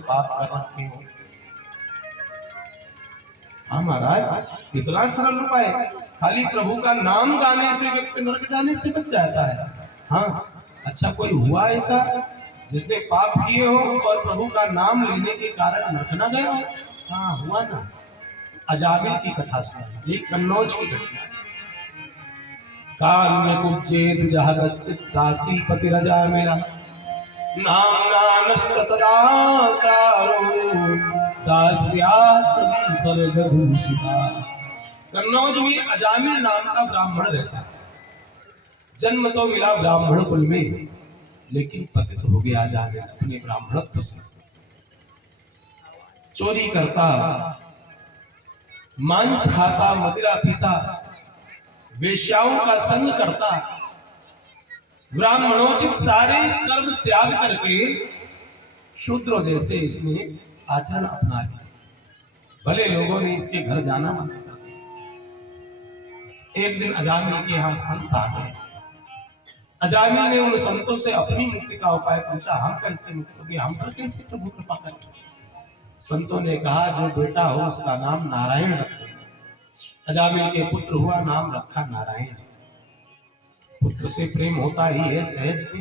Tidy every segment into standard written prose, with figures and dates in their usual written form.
पाप कर रखे हो। हाँ महाराज, इतना सरल उपाय, खाली प्रभु का नाम गाने से व्यक्ति नरक जाने से बच जाता है। हाँ, अच्छा कोई हुआ ऐसा जिसने पाप किए हो और प्रभु का नाम लेने के कारण नरक न गया? हाँ हुआ ना। अजामिल की कथा सुना, ये कन्नौज की घटना। काल में कुजेत जहदस्य दासी पति रजामिला नामना नष्ट सदाचारो दास्या सर्वभूषिता। कन्नौज में अजामिल नाम का ब्राह्मण रहता है। जन्म तो मिला ब्राह्मण कुल में, लेकिन पतित हो गया अजामिल अपने ब्राह्मणत्व से। चोरी करता, मांस खाता, मदिरा पीता, वेश्याओं का संग करता, ब्राह्मणोचित सारे कर्म त्याग करके शूद्रों जैसे इसने आचरण अपना लिया। भले लोगों ने इसके घर जाना मना कर दिया। एक दिन अजामिल के यहाँ संत आ गए। अजामिल ने उन संतों से अपनी मुक्ति का उपाय पूछा। हम कैसे मुक्त होंगे, हम पर कैसे प्रभु कृपा करेंगे? संतों ने कहा जो बेटा हो उसका नाम नारायण रखो। अजामिल के पुत्र हुआ, नाम रखा नारायण। पुत्र से प्रेम होता ही है सहज के।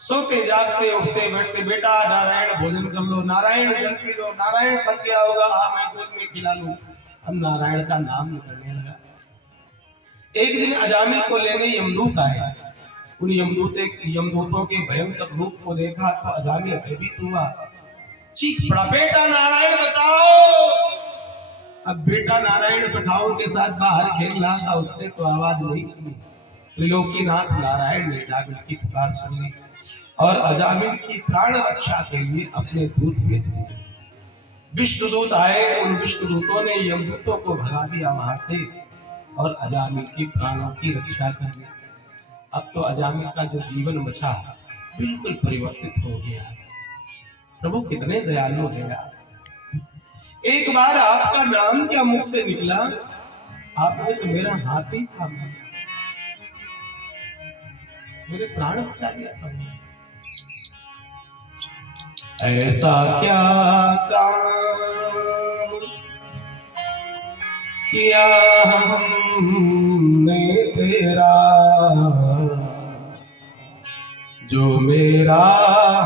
सोते जागते उठते बैठते बेटा नारायण भोजन कर लो, नारायण जल पी लो, नारायण थक गया होगा हाँ मैं गोद में खिला लूं। हम नारायण का नाम निकलने लगा। एक दिन अजामिल को लेने यमदूत आए। उन यमदूतों के भयंकर रूप को देखा तो अजामिल भयभीत हुआ, चीख पड़ा बेटा नारायण बचाओ। अब बेटा नारायण सखाओं के साथ बाहर खेल रहा था, उसने तो आवाज नहीं सुनी। त्रिलोकीनाथ नारायण ने अजामिल की पुकार सुनी और अजामिल की प्राण रक्षा के लिए अपने दूत भेज दिए। विष्णुदूत आए, उन विष्णुदूतों ने यमदूतों को भगा दिया वहां से और अजामिल की प्राणों की रक्षा कर दी। अब तो अजामिल का जो जीवन बचा बिल्कुल परिवर्तित हो गया। प्रभु कितने दयालु है यार। एक बार आपका नाम क्या मुख से निकला, आपने तो मेरा हाथ ही थामा, मेरे प्राण बचा दिया था। ऐसा क्या काम किया हमने तेरा, जो मेरा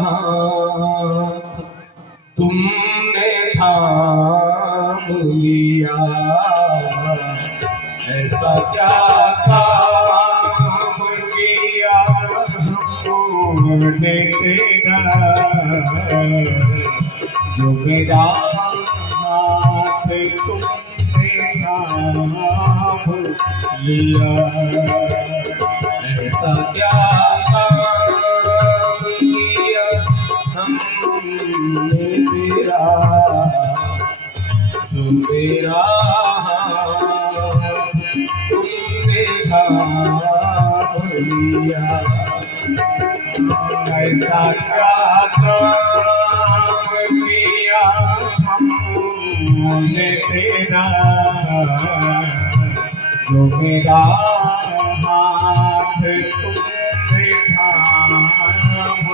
हाथ तुमने थाम लिया। ऐसा क्या काम किया हमने तेरा, जो मेरा हाथ तुमने थाम लिया। ऐसा क्या काम किया हमने तेरा, जो मेरा हाथ तुमने थाम लिया। ऐसा क्या काम किया हमने तेरा, जो मेरा हाथ तुमने थाम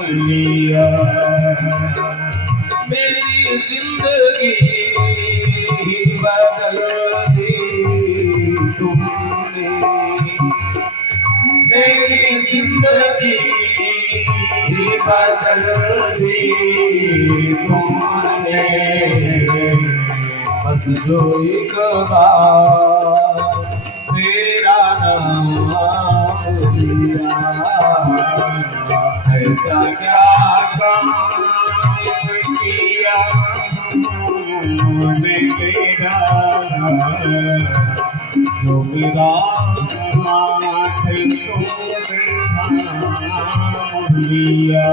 लिया। मेरी जिंदगी बदल दी तुमने, मेरी जिंदगी बदल दी तुमने। बस जो एक बार तेरा नाम लिया। ऐसा क्या काम किया हमने तेरा, जो मेरा हाथ तुमने थाम लिया।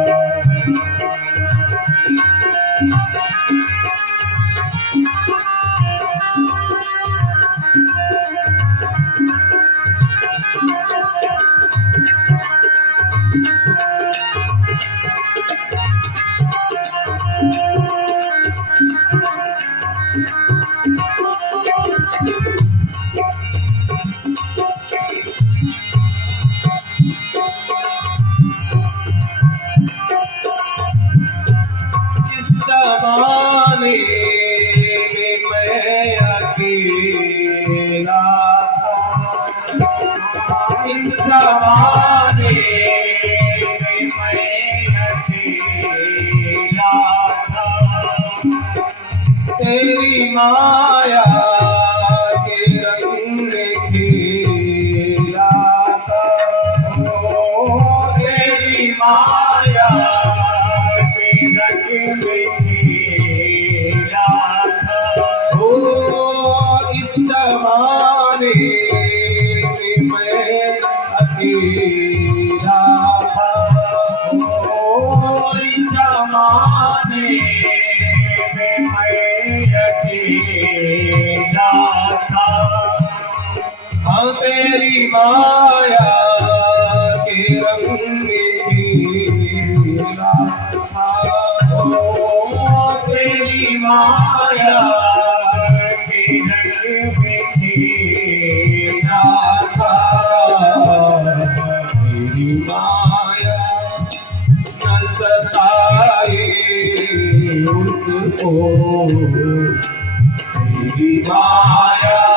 जमाने में मैं अकेला था, इस जमाने में मैं अकेला था, तेरी माया के रंग में खेला था, तेरी माया के रंग में खेला था। इस जमाने में मैं अकेला था, इस जमाने में मैं अकेला था। हाँ, तेरी माया के रंग में खेला था, तेरी माया के रंग में खेला था, तेरी माया न सताए उसको, तेरी माया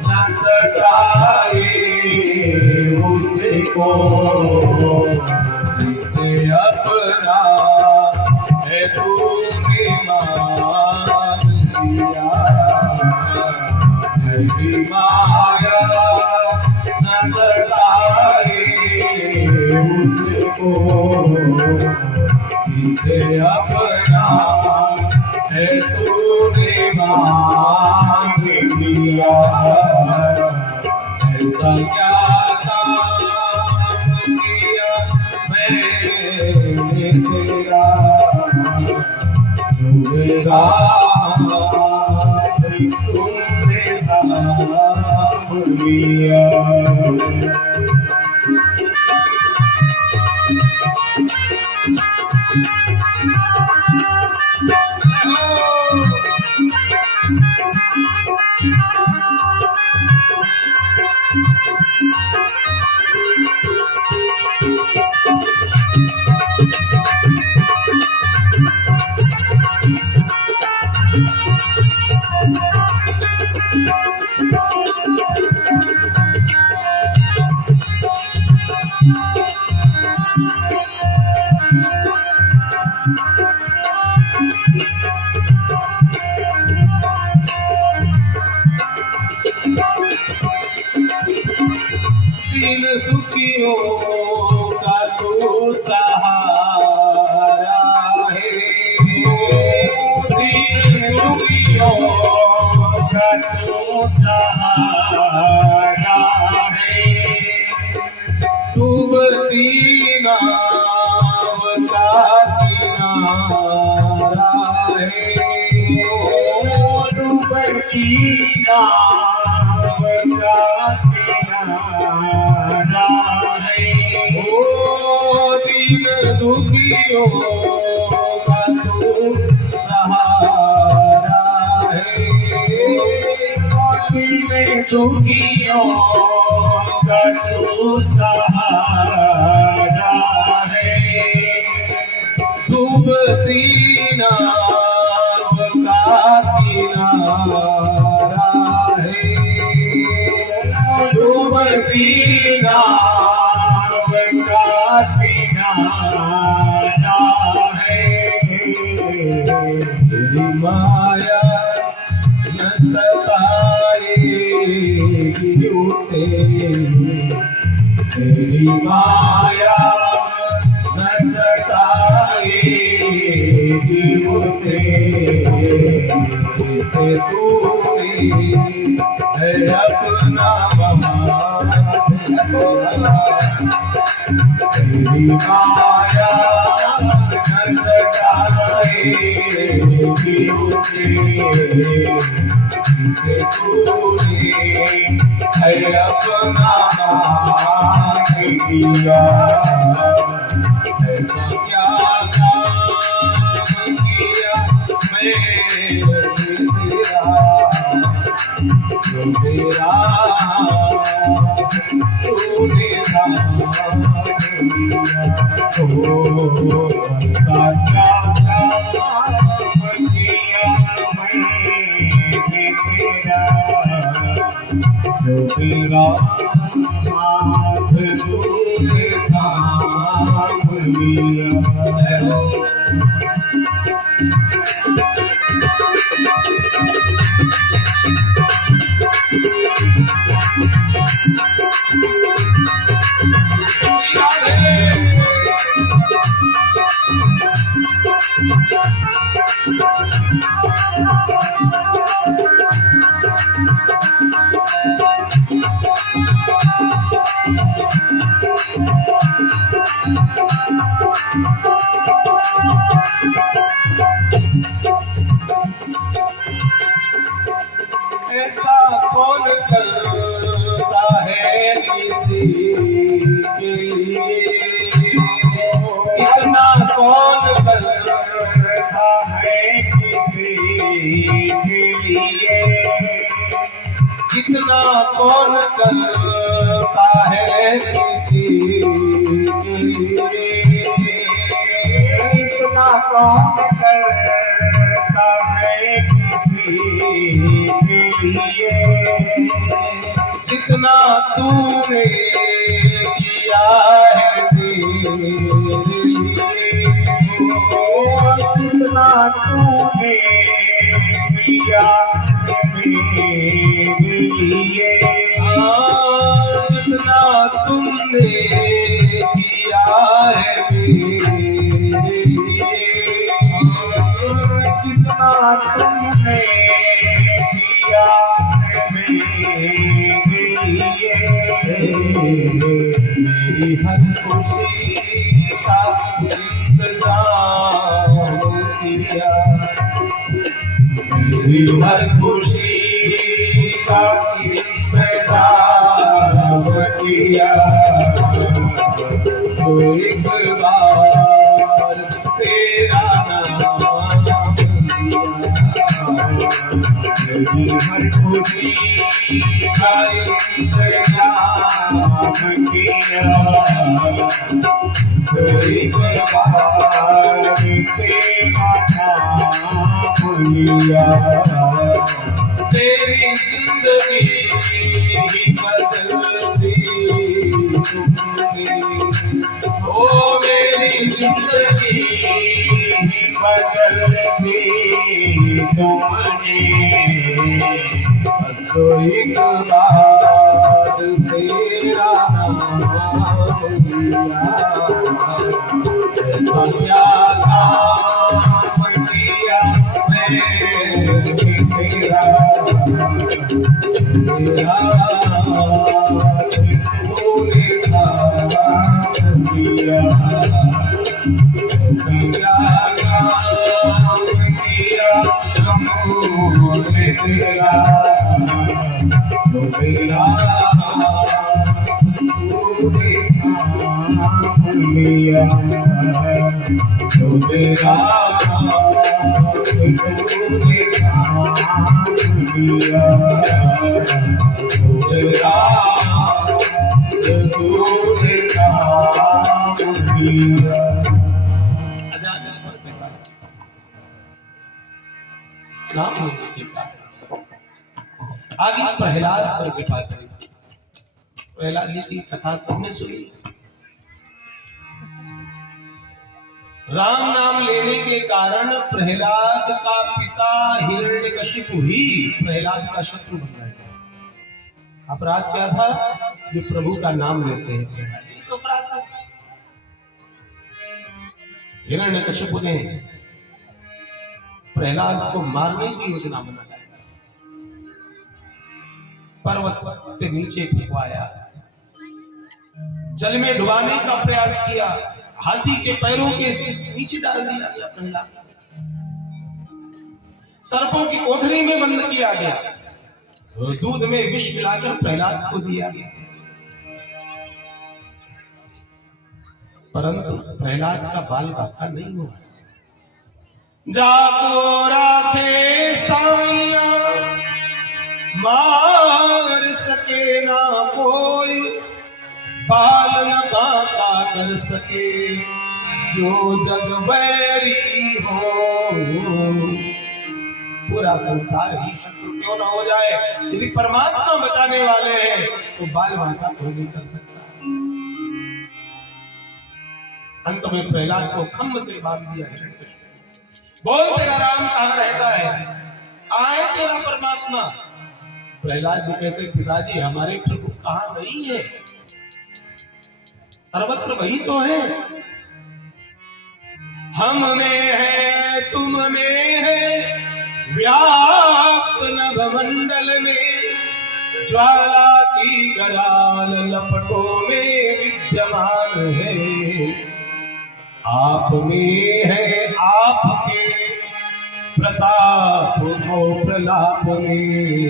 न सताए उसको, जिसे अपना है तूने मान लिया, तेरी माया न सताए उसको, जिसे अपना है तूने मान लिया। ऐसा क्या काम किया मैंने तेरा, मेरा तूने थाम लिया। दिल दुखियों का तो सहारा है, दिल दुखियों का तो सहारा है, डूबती नाव का किनारा है, डूबती नाव का किनारा है, दिन दुखियों का तो सहारा है, दिन दुखियों का तो सहारा है, डूबती नाव का किनारा है, डूबती नाव का किनारा है, तेरी माया न सताएगी उसे, तेरी माया न सताएगी उसे, जिसे तूने है अपना मान लिया, तेरी माया न सताएगी उसे, जिसे तूने है अपना मान लिया। ऐसा क्या काम किया मैंने तेरा, जो तेरा तूने थाम लिया। ऐसा क्या काम तेरा हाथ तूने थाम लिया। ऐसा कौन करता है किसी के लिए, इतना कौन करता है किसी के लिए, इतना कौन करता है किसी के लिए, इतना कौन करता है किसी के लिए, जितना तूने किया है मेरे लिए, जितना तूने किया है मेरे लिए, जितना तुमने किया है मेरे लिए, जितना तुमने किया है मेरे लिए, मेरी हर खुशी का इंतजाम किया, मेरी हर खुशी का इंतजाम किया, तो एक बार तेरा नाम मेरी हर खुशी का इंतजाम किया, एक बार तेरा नाम लिया। तेरी जिंदगी बदल दी तुमने, ओ मेरी जिंदगी बदल दी तुमने, बस तो एक बार तेरा नाम लिया, ऐसा क्या काम किया मैंने तेरा, तेरा तूने काम किया, ऐसा क्या काम किया हमने तेरा, तो तेरा तूने काम लिया, तो तेरा तूने काम लिया, तो तेरा तूने काम लिया। नाम के कारण आगे प्रहलाद पर कृपा करें। प्रहलाद जी की कथा सबने सुनी। राम नाम लेने के कारण प्रहलाद का पिता हिरण्यकशिपु ही प्रहलाद का शत्रु बन गया। अपराध क्या था? जो प्रभु का नाम लेते हैं प्रहलाद जी तो अपराध था। हिरण्यकशिपु ने प्रहलाद को मारने की योजना बनाई, पर्वत से नीचे फेंकवाया, जल में डुबाने का प्रयास किया, हाथी के पैरों के नीचे डाल दिया गया प्रहलाद, सर्पों की कोठरी में बंद किया गया, दूध में विष मिलाकर प्रहलाद को दिया गया, परंतु प्रहलाद का बाल बाका नहीं हुआ। जाको राखे साइया मार सके ना कोई, बाल न बाका कर सके जो जग बैरी हो। पूरा संसार ही शत्रु के क्यों न हो जाए, यदि परमात्मा बचाने वाले हैं तो बाल बांका कोई नहीं कर सकता। अंत में प्रहलाद को खम्भ से बांध दिया हिरण्यकशिपु। बोल तेरा राम कहाँ रहता है, आए तेरा परमात्मा। प्रहलाद जी कहते पिताजी हमारे प्रभु कहाँ नहीं है, सर्वत्र वही तो है। हम में है तुम में है, व्याप्त नभ मंडल में, ज्वाला की कराल लपटों में विद्यमान है। आप में है आपके प्रताप और प्रलाप में,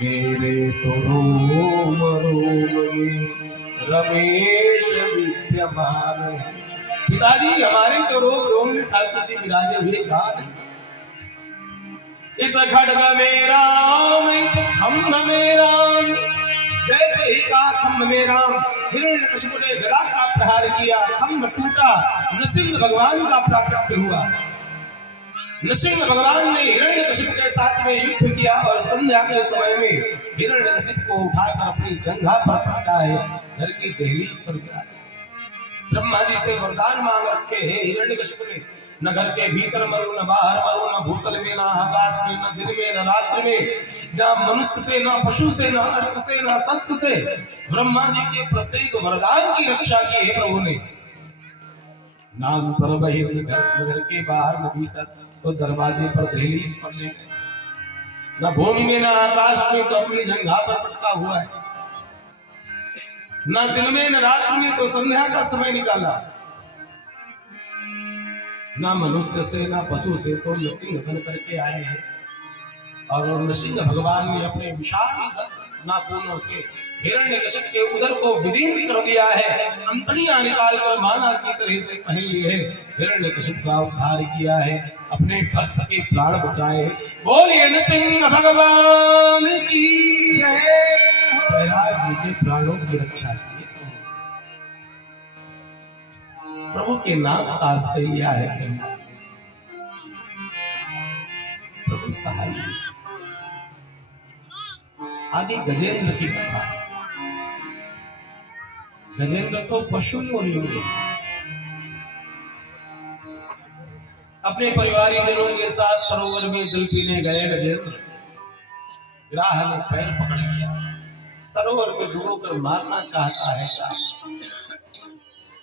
मेरे तो रोम रोम में रमेश विद्यमान है। पिताजी हमारे तो रोम रोम में ठाकुर जी विराजे हुए कहा नहीं। इस खड्ग में राम, इस खम्भ में राम, जैसे ही कहा खम्भ में राम, हिरण्यकशिपु ने गदा का प्रहार किया, खम्भ टूटा, नृसिंह भगवान का प्राकट्य हुआ। नृसिंह भगवान ने हिरण्यकशिपु के साथ में युद्ध किया और संध्या के समय में हिरण्यकशिपु को उठाकर अपनी जंघा पर पटका है, घर की दहलीज पर गिरा। ब्रह्मा जी से वरदान मांग रखे हैं हिरण्यकशिपु ने, न घर के भीतर मरो, न बाहर मरो, न भूतल में, न आकाश में, न दिन में, न रात्रि में, न मनुष्य से, न पशु से, न अस्त्र से, न शस्त्र से। ब्रह्मा जी के प्रत्येक वरदान की रक्षा की है प्रभु ने। नाम पर बहिर् घर के बाहर न भीतर, तो दरवाजे पर दहलीज पर ले गए। न भूमि में, न आकाश में, तो अपनी जंघा पर पटका हुआ है। न दिन में, न रात में, तो संध्या का समय निकाला। ना मनुष्य से, ना पशु से, तो नृसिंह बन करके आए हैं। और नृसिंह भगवान ने अपने विशाल नाखूनों से हिरण्यकशिपु के उदर को विदीर्ण कर दिया है, अंतड़ियां निकाल कर माना की तरह से पहन लिए है। हिरण्यकशिपु का उद्धार किया है, अपने भक्त के प्राण बचाए। बोलिए नृसिंह भगवान की जय। प्रयाग जी के प्राणों की रक्षा की प्रभु के नाम का आश्रय है। प्रभु सहाय। आगे गजेंद्र की कथा। गजेंद्र तो पशु योनि में अपने परिवारी जनों के साथ सरोवर में जल पीने गए। गजेंद्र ग्राह ने पैर पकड़ लिया, सरोवर में डुबोकर मारना चाहता है।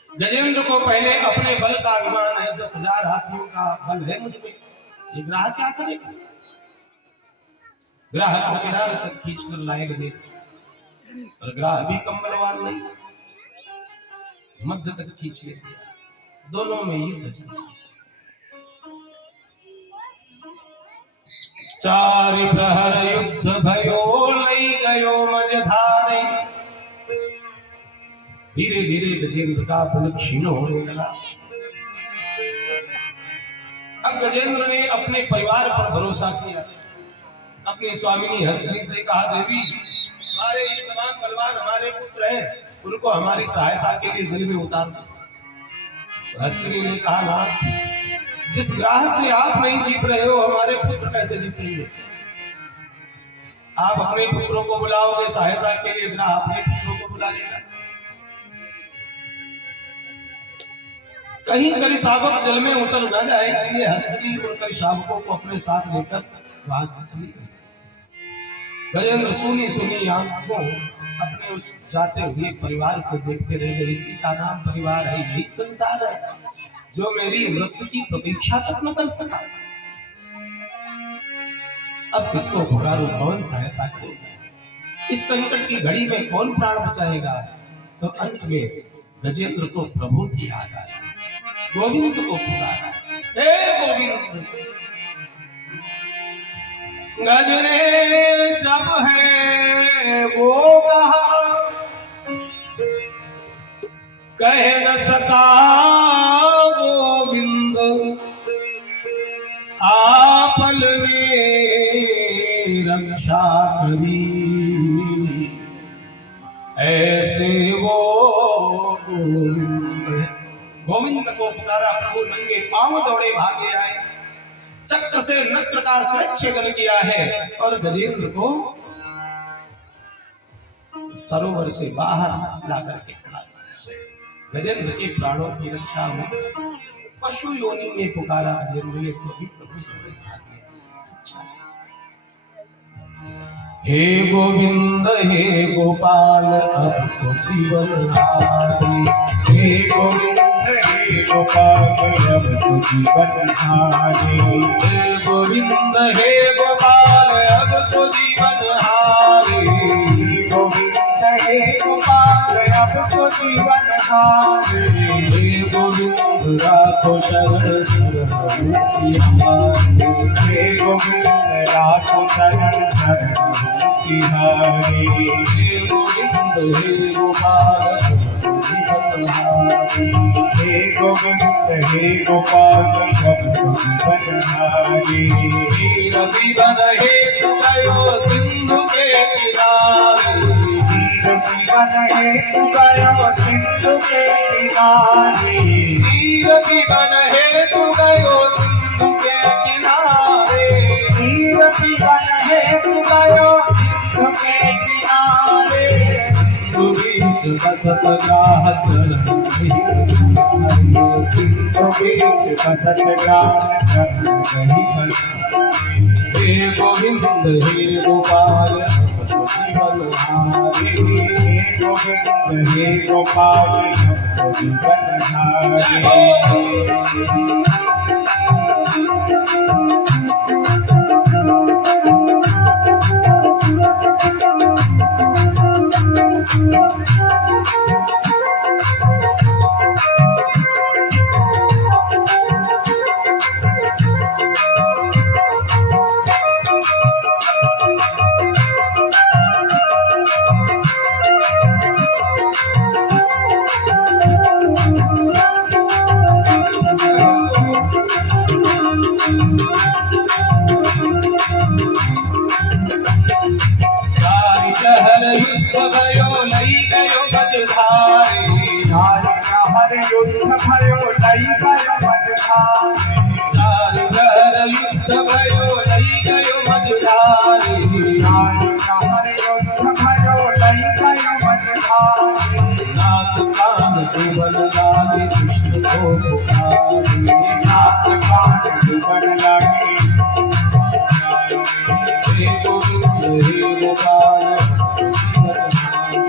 गजेंद्र को पहले अपने बल का अभिमान है, 10,000 हाथियों का बल है मुझ में, ये ग्राह क्या करेगा। ग्राह को किनारे तक खींच कर लाए गजेंद्र, और ग्राह भी कम बलवान नहीं, मध्य तक खींच ले। दोनों में युद्ध चला। 4 प्रहर युद्ध भयो, लई गयो मझधारे। धीरे धीरे गजेंद्र का बल क्षीण होने लगा। अब गजेंद्र ने अपने परिवार पर भरोसा किया। अपनी स्वामिनी हस्तिनी से कहा, देवी हमारे ये समान बलवान हमारे पुत्र हैं, उनको हमारी सहायता के लिए जल में उतार दो। हस्तिनी ने कहा, नाथ जिस ग्राह से आप नहीं जीत रहे हो, हमारे पुत्र कैसे जीतेंगे। आप अपने पुत्रों को बुलाओगे सहायता के लिए, ग्राह अपने पुत्रों को बुला लेगा। कहीं करिशावक जल में उतर न जाए, इसलिए हस्तिनी उन करिशावकों को अपने साथ लेकर वहां से चली गई। गजेंद्र सुनी सुनी आंखों अपने उस जाते हुए परिवार को देखते रह गए। इसी का नाम परिवार है, यही संसार है जो मेरी मृत्यु की प्रतीक्षा तक न कर सका। अब किसको पुकारूं, कौन सहायता करेगा, इस संकट की घड़ी में कौन प्राण बचाएगा। तो अंत में गजेंद्र को प्रभु की याद आई, गोविंद को पुकारा, हे गोविंद। गज ने जब है वो कहा, कह न सका गोविंद, आपल में रक्षा करी, ऐसे वो गोविंद। गोविंद को पुकारा, प्रभु नंगे पांव दौड़े भागे आए। चक्र से नक्र का छेदन किया है और गजेंद्र को सरोवर से बाहर लाकर के खड़ा किया। गजेंद्र के प्राणों की रक्षा में पशु योनि में पुकारा गजेंद्र ने तो भी प्रभु से साथ दिया। हे गोविंद हे गोपाल अब तो जीवन हारी। हे गोविंद हे गोपाल अब तो जीवन हारी। हे गोविंद हे गोपाल अब तो जीवन हारी। हे गोविंद हे गोपाल अब तो जीवन हारी। हे गोविंद राखो शरण शरण हमारे। हे गोविंद राखो शरण शरण तिहारी। हे गोविंद हे गोपाल जीवन हारी। हे गोविंद हे गोपाल अब तो जीवन हारी। वीर जीवन हेतु गयो सिंधु के किनारे। वीर जीवन हेतु गयो सिंधु के किनारे। वीर जीवन हेतु गयो सिंधु के किनारे। वीर जीवन हेतु गयो सिंधु के किनारे। सिंधु बीच बसत ग्राह चरण सिंधु बीच बसत ग्राह चरण रही बसारी। हे गोविंद हे गोपाल अब तो जीवन हारी। हे गोविंद हे गोपाल अब तो जीवन हारी। चारि प्रहर युद्ध भयो लई गयो बजधारी। चारि प्रहर युद्ध भयो लई गयो बजधारी। चारि प्रहर युद्ध भयो लई गयो बजधारी। चारि प्रहर युद्ध भयो लई गयो बजधारी। नाथ कान जुबन लागे कृष्ण को पुकारी। नाथ कान जुबन लागे हे गोविंद हे गोपाल जीवन हारी।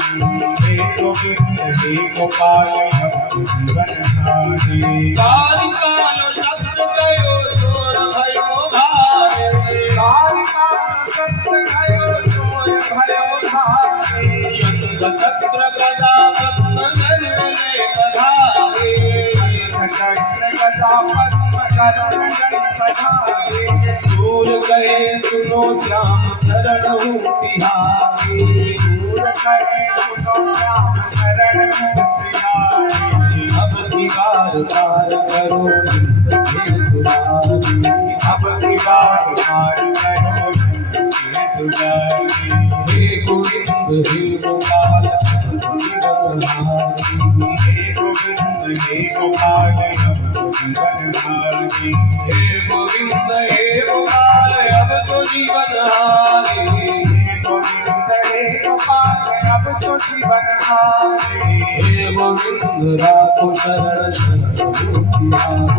हे गोविंद हे गोपाल अब तो जीवन हारी। कारि काल शब्द गयो सोर भयो भारे। कारि काल शब्द गयो सोर भयो भारे। शंख चक्र गदा पद्म गरुड़ ले पधारे। चक्र गदा पद्म गरुड़ ले पधारे। सूर कहे सुनो श्याम शरण हूँ तिहारी। सूर कहे सुनो श्याम शरण हूँ तिहारी। अब दीवार पार करो हे दुलारी। अब दीवार पार करो हे दुलारी। हे गोविंद हे गोपाल अब तो जीवन हारी। हे गोविंद हे गोपाल अब तो जीवन हारी। हे गोविंद हे गोपाल अब तो जीवन हारी। हे गोविंद हे गोपाल अब तो जीवन हारी। हे गोविंद राखो शरण शरण तिहारी।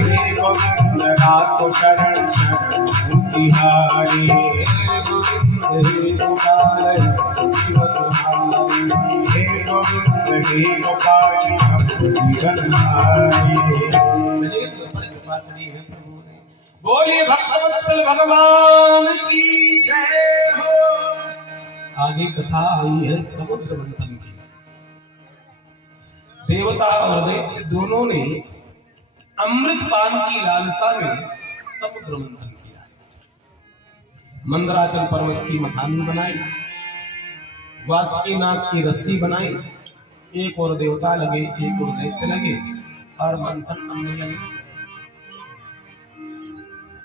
हे गोविंद राखो शरण शरण तिहारी। हे गोविंद हे गोपाल अब तो जीवन हारी। हे गोविंद हे गोपाल अब तो जीवन हारी। गजेंद्र पर कृपा करी है प्रभु ने। बोलिए भक्तवत्सल भगवान की जय हो। आगे कथा आई है समुद्र मंथन की। देवता और दैत्य दोनों ने अमृत पान की लालसा में समुद्र मंथन किया। मंदराचल पर्वत की मथानी बनाई, वासुकीनाथ की रस्सी बनाई। एक और देवता लगे, एक और दैत्य लगे और मंथन करने लगे।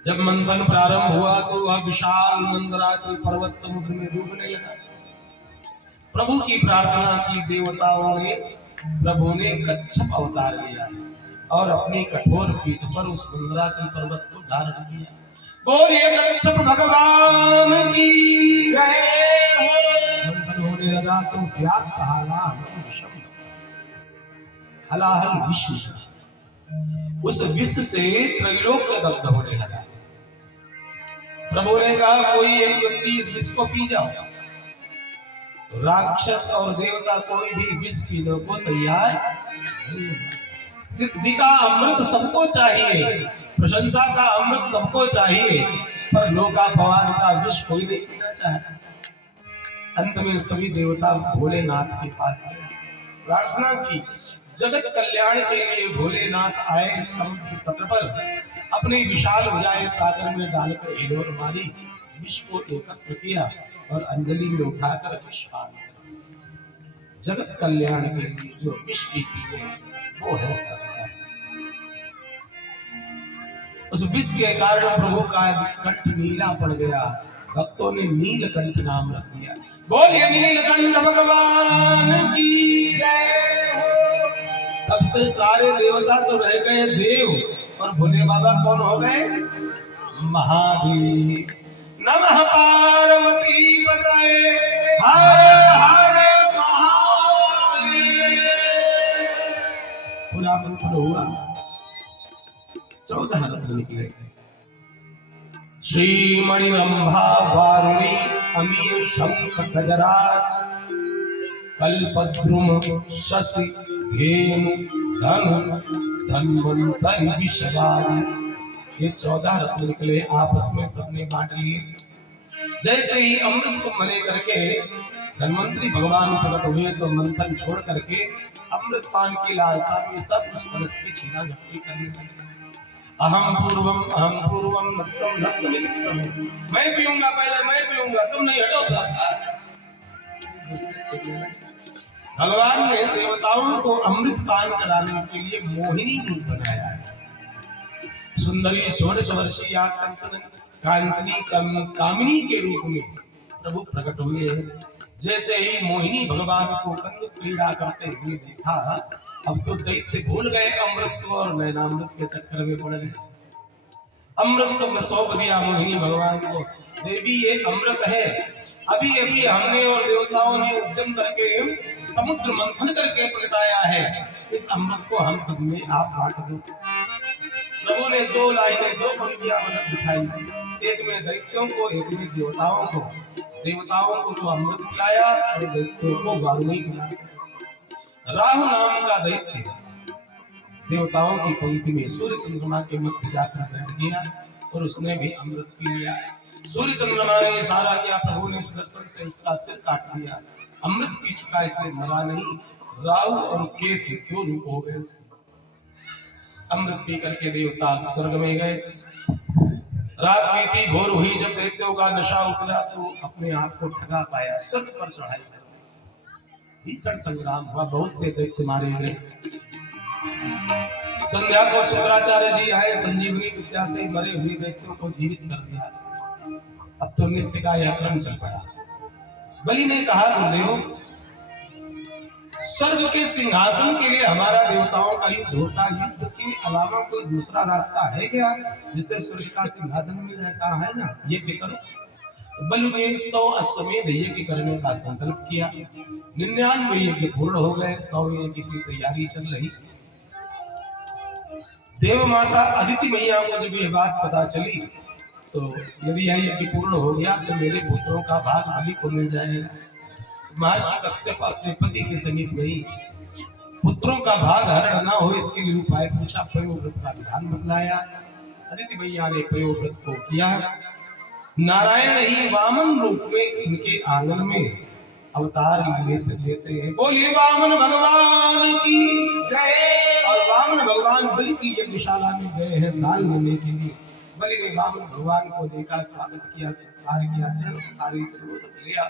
जब मंथन प्रारंभ हुआ तो वह विशाल मंदराचल पर्वत समुद्र में डूबने लगा। प्रभु की प्रार्थना की देवताओं ने, प्रभु ने कच्छप अवतार लिया और अपनी कठोर पीठ पर उस मंदराचल पर्वत को धारण किया। बोलिए कच्छप भगवान की जय हो। मंथन होने लगा तो व्यास हलाहल विष, उस विष से त्रैलोक्य दग्ध होने लगा। प्रभु ने कहा कोई एक व्यक्ति इस विष को पी जाओ। तो राक्षस और देवता कोई भी विष पीने को तैयार नहीं। सिद्धि का अमृत सबको चाहिए, प्रशंसा का अमृत सबको चाहिए, पर लोकापवाद का विष कोई नहीं पीना चाहता। अंत में सभी देवता भोलेनाथ के पास गए, प्रार्थना की। जगत कल्याण के लिए भोलेनाथ आए, समुद्र तट पर अपनी विशाल भुजाएं सागर में डालकर हिलोर मारी, विष को एकत्र किया और अंजलि में उठाकर विष पान किया। जगत कल्याण के लिए जो विष पीती है वो है सत्य। उस विष के कारण प्रभु का कंठ नीला पड़ गया। भक्तों ने नीलकंठ नाम रख दिया। बोलिए नीलकंठ भगवान की जय हो। तब से सारे देवता तो रह गए देव, और भोले बाबा कौन हो गए? महादेव। नमः पार्वती पतये हर हर महादेव। पूरा मंत्र हुआ, 14 रत्न निकले। श्रीमणि रंभा वारुणी अमीय शंख गजराज, कल्पद्रुम शशि धेनु धनु धन्वंतरि विषवाज। ये 14 रत्न निकले, आपस में सबने बांट लिए। जैसे ही अमृत को मले करके धन्वंतरी भगवान प्रकट हुए तो मंथन छोड़ करके अमृत पान की लालसा में सब कुछ कलश की छीना झपटी करने लगे। अहम पूर्वम नत्वम नत्वमित्रम। मैं पीऊंगा, पहले मैं पीऊंगा, तुम नहीं हटो। भगवान ने देवताओं को अमृत पान कराने के लिए मोहिनी रूप बनाया है। सुंदरी 16 वर्षीय कांचनी कामिनी के रूप में प्रभु प्रकट हुए। जैसे ही मोहिनी भगवान को कंद क्रीड़ा करते हुए देखा, अब तो दैत्य भूल गए अमृत को और नैनामृत के चक्कर में पड़ गए। अमृत को सौंप दिया मोहिनी भगवान को। देवी ये अमृत है, अभी अभी हमने और देवताओं ने उद्यम करके समुद्र मंथन करके प्रगटाया है, इस अमृत को हम सब में आप बांट दो। प्रभु ने 2 लाइनें 2 पंक्तियां दिखाई, एक में दैत्यों को, एक में देवताओं को। देवताओं को तो अमृत पिलाया और दैत्यों को वारुणी पिलाया। राहु नाम का दैत्य देवताओं की पंक्ति में सूर्य चंद्रमा के मध्य जाकर बैठ गया और उसने भी अमृत पी लिया। सूर्य चंद्रमा ने इशारा किया, प्रभु ने सुदर्शन से उसका सिर काट दिया। अमृत पी चुका, इसलिए मरा नहीं। राहु और केतु 2 रूप हो गए। अमृत पी करके देवता स्वर्ग में गए। रात बीती, भोर हुई, जब दैत्यों का नशा उतरा तो अपने आप को ठगा पाया, स्वर्ग पर चढ़ाई कर भीषण संग्राम हुआ, बहुत से दैत्य मारे गए। संध्या को शुक्राचार्य जी आए, संजीवनी विद्या से मरे हुए दैत्यों को जीवित कर दिया। अब तो नित्य का यह क्रम चल पड़ा। बलि ने कहा, गुरुदेव स्वर्ग के सिंहासन के लिए हमारा देवताओं का युद्ध होता है, युद्ध के अलावा कोई दूसरा रास्ता है क्या जिससे स्वर्ग का सिंहासन मिल जाए? कहा है ना, ये भी करो। तो बलि ने 100 अश्वमेध यज्ञ करने का संकल्प किया। 99 यज्ञ पूर्ण हो गए, 100 यज्ञ की तैयारी चल रही। देव माता अदिति मैया को जब ये बात पता चली तो यदि यह यज्ञ पूर्ण हो गया तो मेरे पुत्रों का भाग बलि को मिल जाएगा। महर्षि कश्यप अपने पति के समीप नहीं, पुत्रों का भाग हरण न हो इसके लिए उपाय पूछा। पयोव्रत का विधान बतलाया। अदिति मैया ने पयोव्रत को किया। नारायण ही वामन रूप में इनके आंगन में अवतार लेते हैं। बोलिए वामन भगवान की जय। और वामन भगवान बलि की यज्ञशाला में गए हैं दान लेने के लिए। बलि ने वामन भगवान को देखा, स्वागत किया, सत्कार किया, चरण लिया,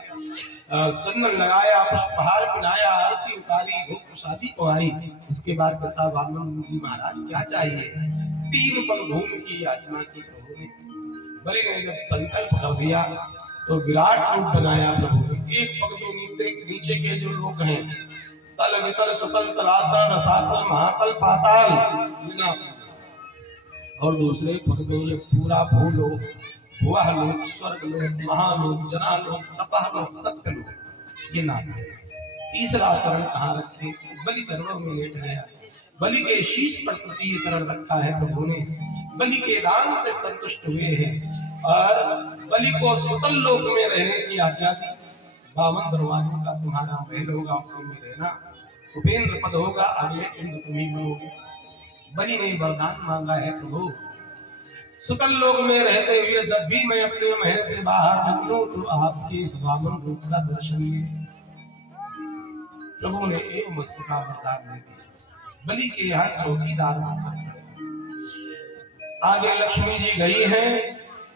चंदन लगाया, पुष्पहार पहनाया, आरती उतारी, भोग प्रसादी पवाई। इसके बाद बता वामन जी महाराज क्या चाहिए? 3 पग भूमि की याचना की प्रभु ने। बलि ने जब संकल्प कर दिया तो विराट रूप बनाया प्रभु ने। 1 पग तो नीचे के जो लोग हैं, तल वितल सुतल तलातल रसातल महातल पाताल, और दूसरे पद में ये पूरा भूलोक, भुवलोक, स्वर्गलोक, महालोक, जनालोक, तपालोक, सत्यलोक, ये नाम है। तीसरा चरण कहाँ रखे? बलि चरणों में लेट गया। बलि के शीश पर तृतीय चरण रखा है प्रभु ने। बलि के दान से संतुष्ट हुए हैं और बलि को सुतल लोक में रहने की आज्ञा दी। 52 दरवाजों का तुम्हारा महल होगा, उसी में रहना। उपेंद्र पद होगा, अगले इंद्र तुम ही बनोगे। बलि ने वरदान मांगा है प्रभु, सुतल लोक में रहते हुए जब भी मैं अपने महल से बाहर निकलूं तो आपके इस वामन रूप का दर्शन मिले। प्रभु ने एक मस्त का वरदान दे दिया। बलि के यहाँ चौकीदार आगे लक्ष्मी जी गई है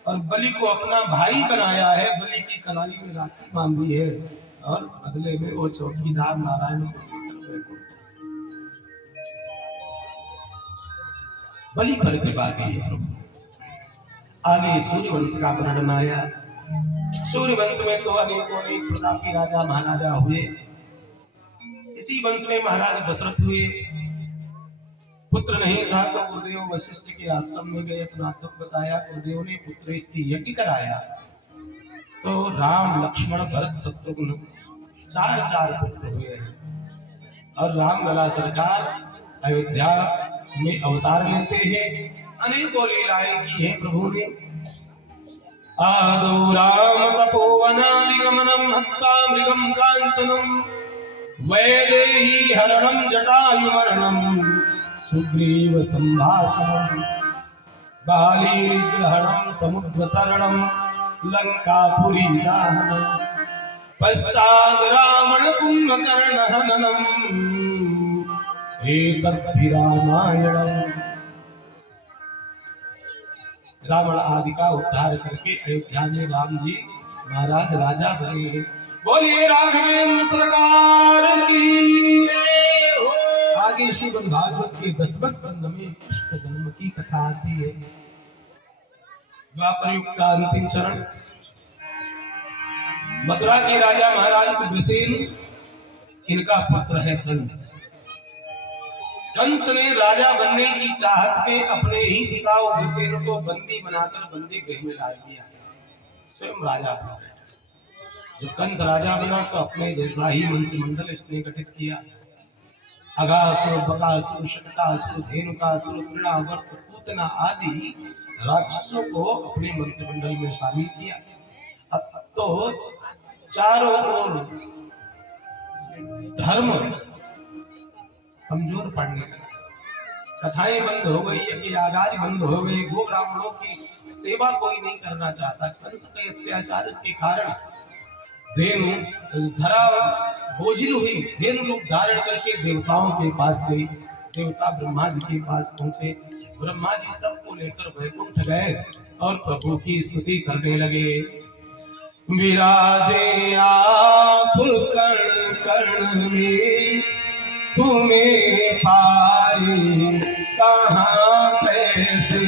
और बलि को अपना भाई बनाया है। बलि की कलाई में राखी बांधी है और बदले में वो चौकीदार नारायण बलि पर कृपा की है प्रभु। आगे सूर्य वंश का वर्णन आया। सूर्य वंश में तो अनेकों अनेक प्रतापी राजा महाराजा हुए। इसी वंश में महाराज दशरथ हुए। पुत्र नहीं था तो गुरुदेव वशिष्ठ के आश्रम में गए, अपना दुख बताया। गुरुदेव ने पुत्रेष्टि यज्ञ कराया तो राम, लक्ष्मण, भरत, शत्रुघ्न चार पुत्र हुए हैं। और राम लला सरकार अयोध्या में अवतार लेते हैं। अनेकों लीलाएं की हैं प्रभु ने। आदौ राम तपोवनादिगमनम हत्वा मृगम कांचनम वैदेही हरणम जटायुमरणम सुग्रीव संभाषणम बाली ग्रहणम समुद्र तरणम लंकापुरी दाहनम पश्चाद रावण कुंभकर्ण हननम एतद्धि रामायणम। रावण आदि का उद्धार करके अयोध्या में राम जी महाराज राजा बने। बोलिए राघवेंद्र सरकार की। आगे श्रीमद् भागवत के 10वें स्कंद में कृष्ण जन्म की कथा आती है। द्वापर युग का अंतिम चरण। मथुरा के राजा महाराज उग्रसेन, इनका पुत्र है कंस। कंस ने राजा बनने की चाहत में अपने ही पिता उग्रसेन को बंदी बनाकर बंदी गृह में डाल दिया। स्वयं राजा बना। जब कंस राजा बना तो अपने जैसा ही मंत्रिमंडल इसने गठित किया। अगासुर, बकासुर, शकटासुर, धेनुकासुर, तृणावर्त, पूतना आदि राक्षसों को अपने मंत्रिमंडल में शामिल किया। अब तो चारों ओर धर्म कमजोर पड़ने लगा। कथाएं बंद हो गई, यज्ञ यागादि बंद हो गए। गो ब्राह्मणों की सेवा कोई नहीं करना चाहता। कंस के अत्याचार के कारण धेनु धरा बोझिल हुई। धेनु रूप धारण करके देवताओं के पास गई। देवता ब्रह्मा जी के पास पहुंचे। ब्रह्मा जी सबको लेकर वैकुंठ गए और प्रभु की स्तुति करने लगे। विराजे आप कण कण में तुम्हें पाए कहाँ कैसे।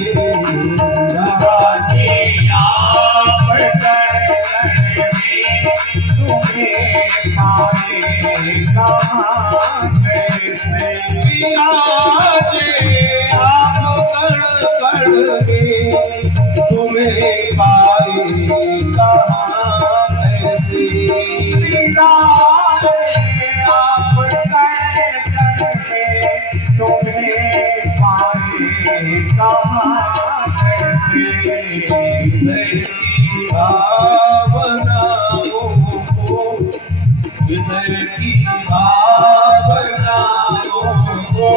विराजे आप कण कण में तुम्हें पाए कहाँ कैसे। विराजे आप कण कण में तुम्हें पाए कहाँ कैसे। विराजे आप कण कण में तुम्हें पाए कहाँ कैसे। हृदय की भावनाओं को, हृदय की भावनाओं को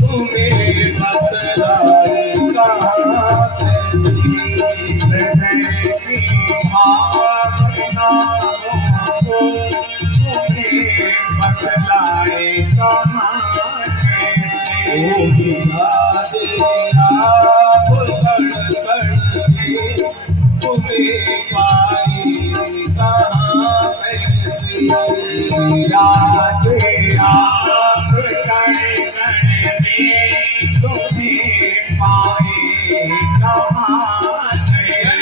तुम्हें बतलाए कहाँ कैसे। हृदय की भावनाओं को तुम्हें बतलाए कहाँ कैसे। ओ विराजे आप कण कण में तुम्हें पाए कहाँ कैसे। विराजे आप कण कण में तुम्हें पाए कहाँ कैसे।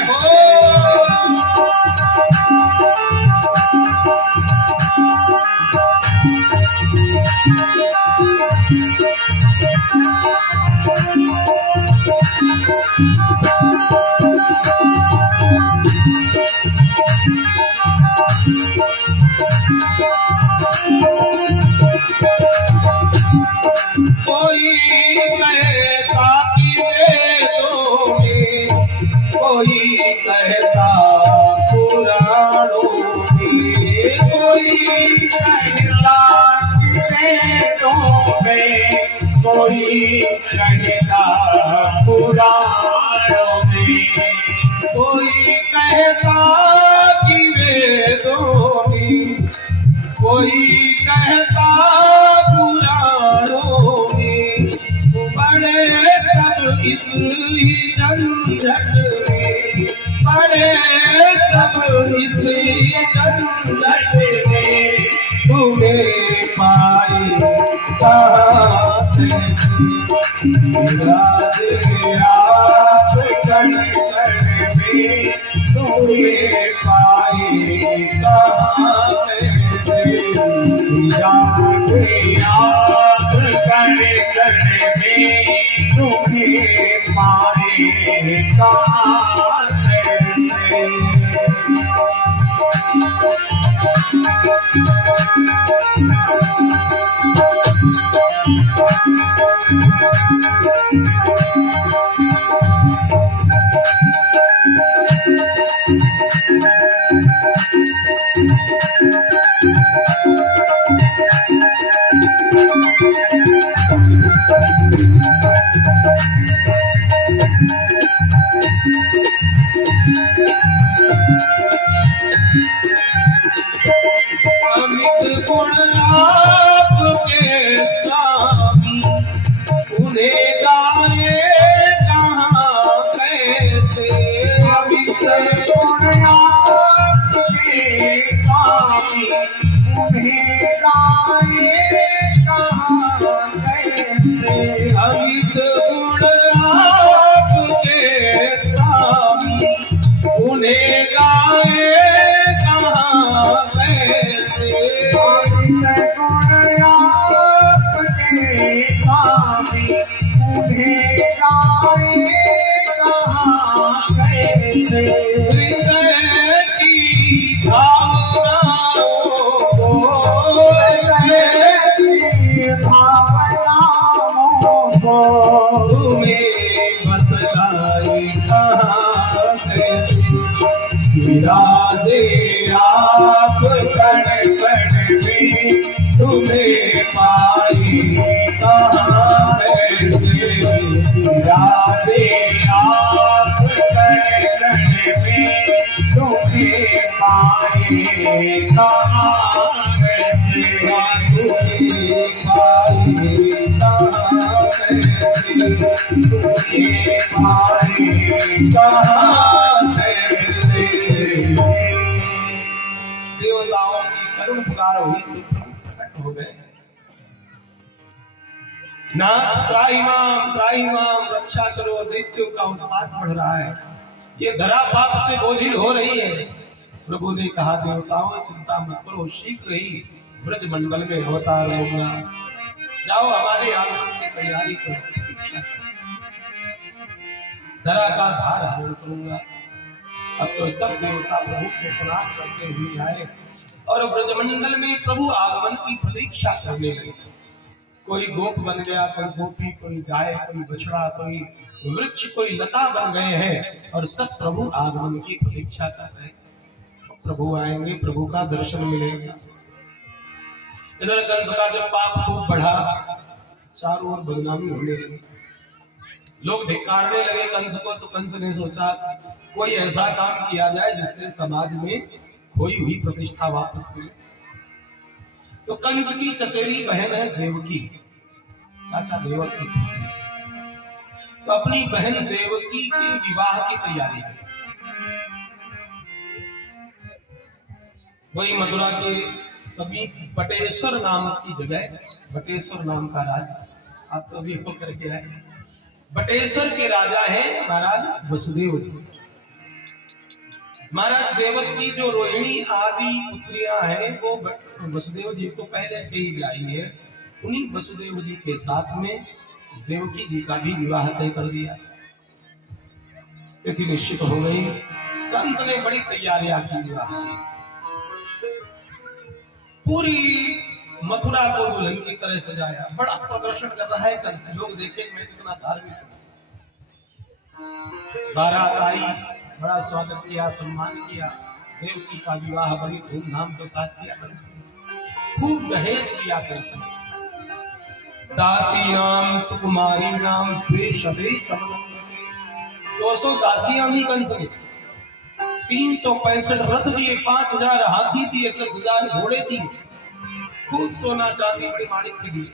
कोई कहता पुराणों में, कोई कहता वेदों में, कोई कहता पुराणों में, कोई कहता कि वेदों में, कोई कहता पुराणों में, बड़े सब इस ही झंझट में, बड़े सब इस ही झंझट में, तुम्हें पाए कहाँ राधे आप कण कण में, तुम्हें पाए कहाँ से। राधे आप कण कण में, तुम्हें पाए कहाँ से। अमित गुण आपके स्वामी, उन्हें गाए कहाँ कैसे। अमित गुण आपके स्वामी, उन्हें गाए कहाँ कैसे। अमित गुण आपके स्वामी, उन्हें गाए कहाँ कैसे। अमित गुण आपके स्वामी, उन्हें गाए कहाँ कैसे। हृदय की भावनाओं को, हृदय की भावनाओं को, तुम्हें बतलाए कहाँ कैसे। राधे आप कण कण में, तुम्हें पाए कहाँ कैसे। राधे आप कण कण में, तुम्हें पाए कहाँ कैसे। तुम्हें पाए कहाँ कैसे, तुम्हें पाए कहाँ कैसे। देवताओं की करुण पुकार हुई तो प्रभु प्रकट हो गए। नाथ त्राहिमाम रक्षा करो, दैत्यों का उत्पात बढ़ रहा है, ये धरा पाप से बोझिल हो रही है। प्रभु ने कहा, देवताओं चिंता मत करो, शीघ्र ही ब्रज मंडल में अवतार होगा। जाओ हमारे आगमन की तैयारी करो, प्रतीक्षा करो। धरा का भार हरण करूंगा। अब तो सब देवता प्रभु को प्रणाम करते हुए आए और ब्रजमंडल में प्रभु आगमन की प्रतीक्षा करने लगे। कोई गोप बन गया, कोई गोपी, कोई गाय, कोई बछड़ा, कोई वृक्ष, कोई लता बन गए हैं और सब प्रभु आगमन की प्रतीक्षा कर रहे हैं। प्रभु आएंगे, प्रभु का दर्शन मिलेगा। इधर कंस का जब पाप खूब बढ़ा, चारों ओर बदनामी होने लगी, लोग धिक्कारने लगे कंस को। तो कंस ने सोचा कोई ऐसा काम किया जाए जिससे समाज में खोई हुई प्रतिष्ठा वापस मिले। तो कंस की चचेरी बहन है देवकी, चाचा देवकी, तो अपनी बहन देवकी के विवाह की तैयारी की। वही मथुरा के समीप बटेश्वर नाम की जगह, बटेश्वर नाम का राज्य, आप तो अभी होकर के आए। बटेश्वर के राजा है महाराज वसुदेव जी। महाराज देवकी जो रोहिणी आदि पुत्रियां हैं वो वसुदेव जी को पहले से ही लाई है। उन्हीं वसुदेव जी के साथ में देवकी जी का भी विवाह तय कर दिया। तिथि निश्चित हो गई। कंस ने बड़ी तैयारियां की विवाह की। पूरी मथुरा को दुल्हन की तरह सजाया, बड़ा प्रदर्शन कर रहा है कंस। लोग देखें मैं कितना धार्मिक हूं। बारात आई, बड़ा स्वागत किया, सम्मान किया। देवकी का विवाह बड़ी धूमधाम के साथ किया कंस ने। खूब दहेज दिया कंस ने। दासी नाम सुकुमारी नाम द्वेषदे समनम। 200 दासियां दी कंस ने, 365 रथ दिए, 5000 हाथी दिए, 10,000 घोड़े दिए, खूब सोना चांदी बड़ी माणिक की दी।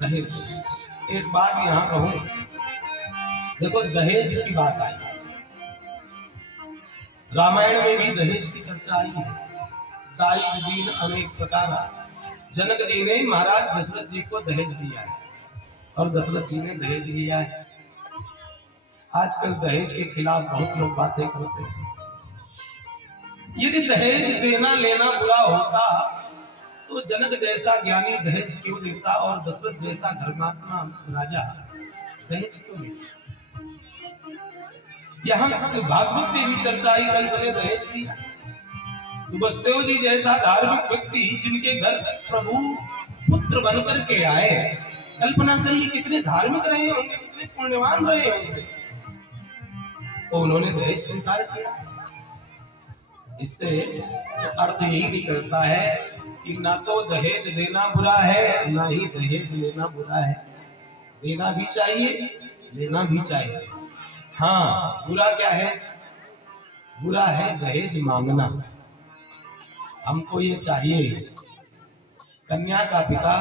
दहेज। एक बात यहाँ कहूं, देखो दहेज की बात आई, रामायण में भी दहेज की चर्चा आई है। दाइज दीन अनेक प्रकार। जनक जी ने महाराज दशरथ जी को दहेज दिया है और दशरथ जी ने दहेज लिया है। आजकल दहेज के खिलाफ बहुत लोग बातें करते हैं। यदि दहेज देना लेना बुरा होता तो जनक जैसा ज्ञानी दहेज क्यों देता और दशरथ जैसा धर्मात्मा राजा दहेज क्यों देता? यहाँ भागवत में भी चर्चा आई, कंस ने दहेज दिया। तो वसुदेव जी जैसा धार्मिक व्यक्ति जिनके घर प्रभु पुत्र बनकर के आए, कल्पना करिए कितने धार्मिक रहे होंगे, कितने पुण्यवान रहे होंगे, तो उन्होंने दहेज स्वीकार किया। इससे अर्थ यही निकलता है कि ना तो दहेज देना बुरा है, ना ही दहेज लेना बुरा है। देना भी चाहिए, लेना भी चाहिए। हाँ, बुरा क्या है? बुरा है दहेज मांगना। हमको ये चाहिए। कन्या का पिता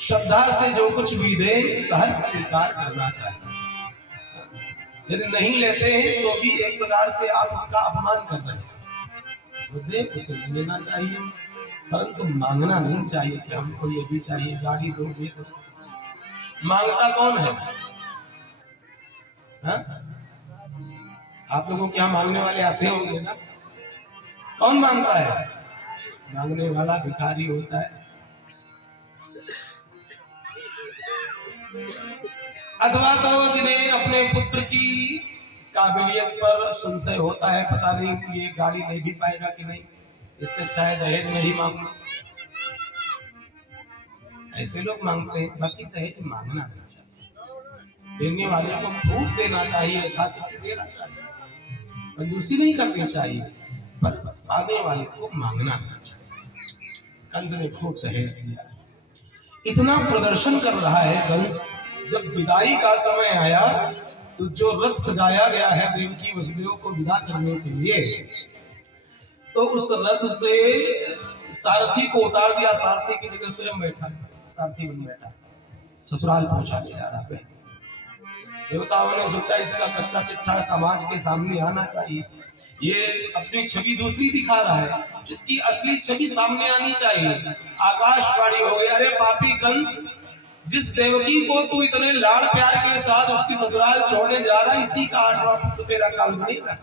श्रद्धा से जो कुछ भी दे सहर्ष स्वीकार करना चाहिए। यदि नहीं लेते हैं तो भी एक प्रकार से आप उनका अपमान कर रहे हैं। तो दे उसे लेना चाहिए, परंतु मांगना नहीं चाहिए कि हमको ये भी चाहिए, गाड़ी दो, ये दो। मांगता कौन है? हा? आप लोगों के यहाँ मांगने वाले आते होंगे ना? कौन मांगता है? मांगने वाला भिखारी होता है, अथवा तो जिन्हें अपने पुत्र की काबिलियत पर संशय होता है, पता नहीं कि ये गाड़ी ले भी पाएगा कि नहीं, इससे शायद दहेज में ही मांग लो। ऐसे लोग मांगते हैं। बाकी दहेज मांगना नहीं चाहिए। देने वाले को खूब देना चाहिए, यथाशक्ति देना चाहिए, कंजूसी नहीं करनी चाहिए, पर पाने वाले को मांगना नहीं चाहिए। कंस ने खूब दहेज दिया। इतना प्रदर्शन कर रहा है कंस। जब विदाई का समय आया तो जो रथ सजाया गया है देवकी वसुदेव को विदा करने के लिए, तो उस रथ से सारथी को उतार दिया। सारथी की जगह स्वयं बैठा, सारथी बन बैठा, ससुराल पहुंचा ले जा रहा है। देवताओं ने सोचा इसका कच्चा चिट्ठा समाज के सामने आना चाहिए। ये अपनी छवि दूसरी दिखा रहा है, इसकी असली छवि सामने आनी चाहिए। आकाशवाणी हो गई, अरे पापी कंस, जिस देवकी को तू इतने लाड़ प्यार के साथ उसकी ससुराल छोड़ने जा रहा है, इसी का 8वां पुत्र तेरा काल्पनिक है।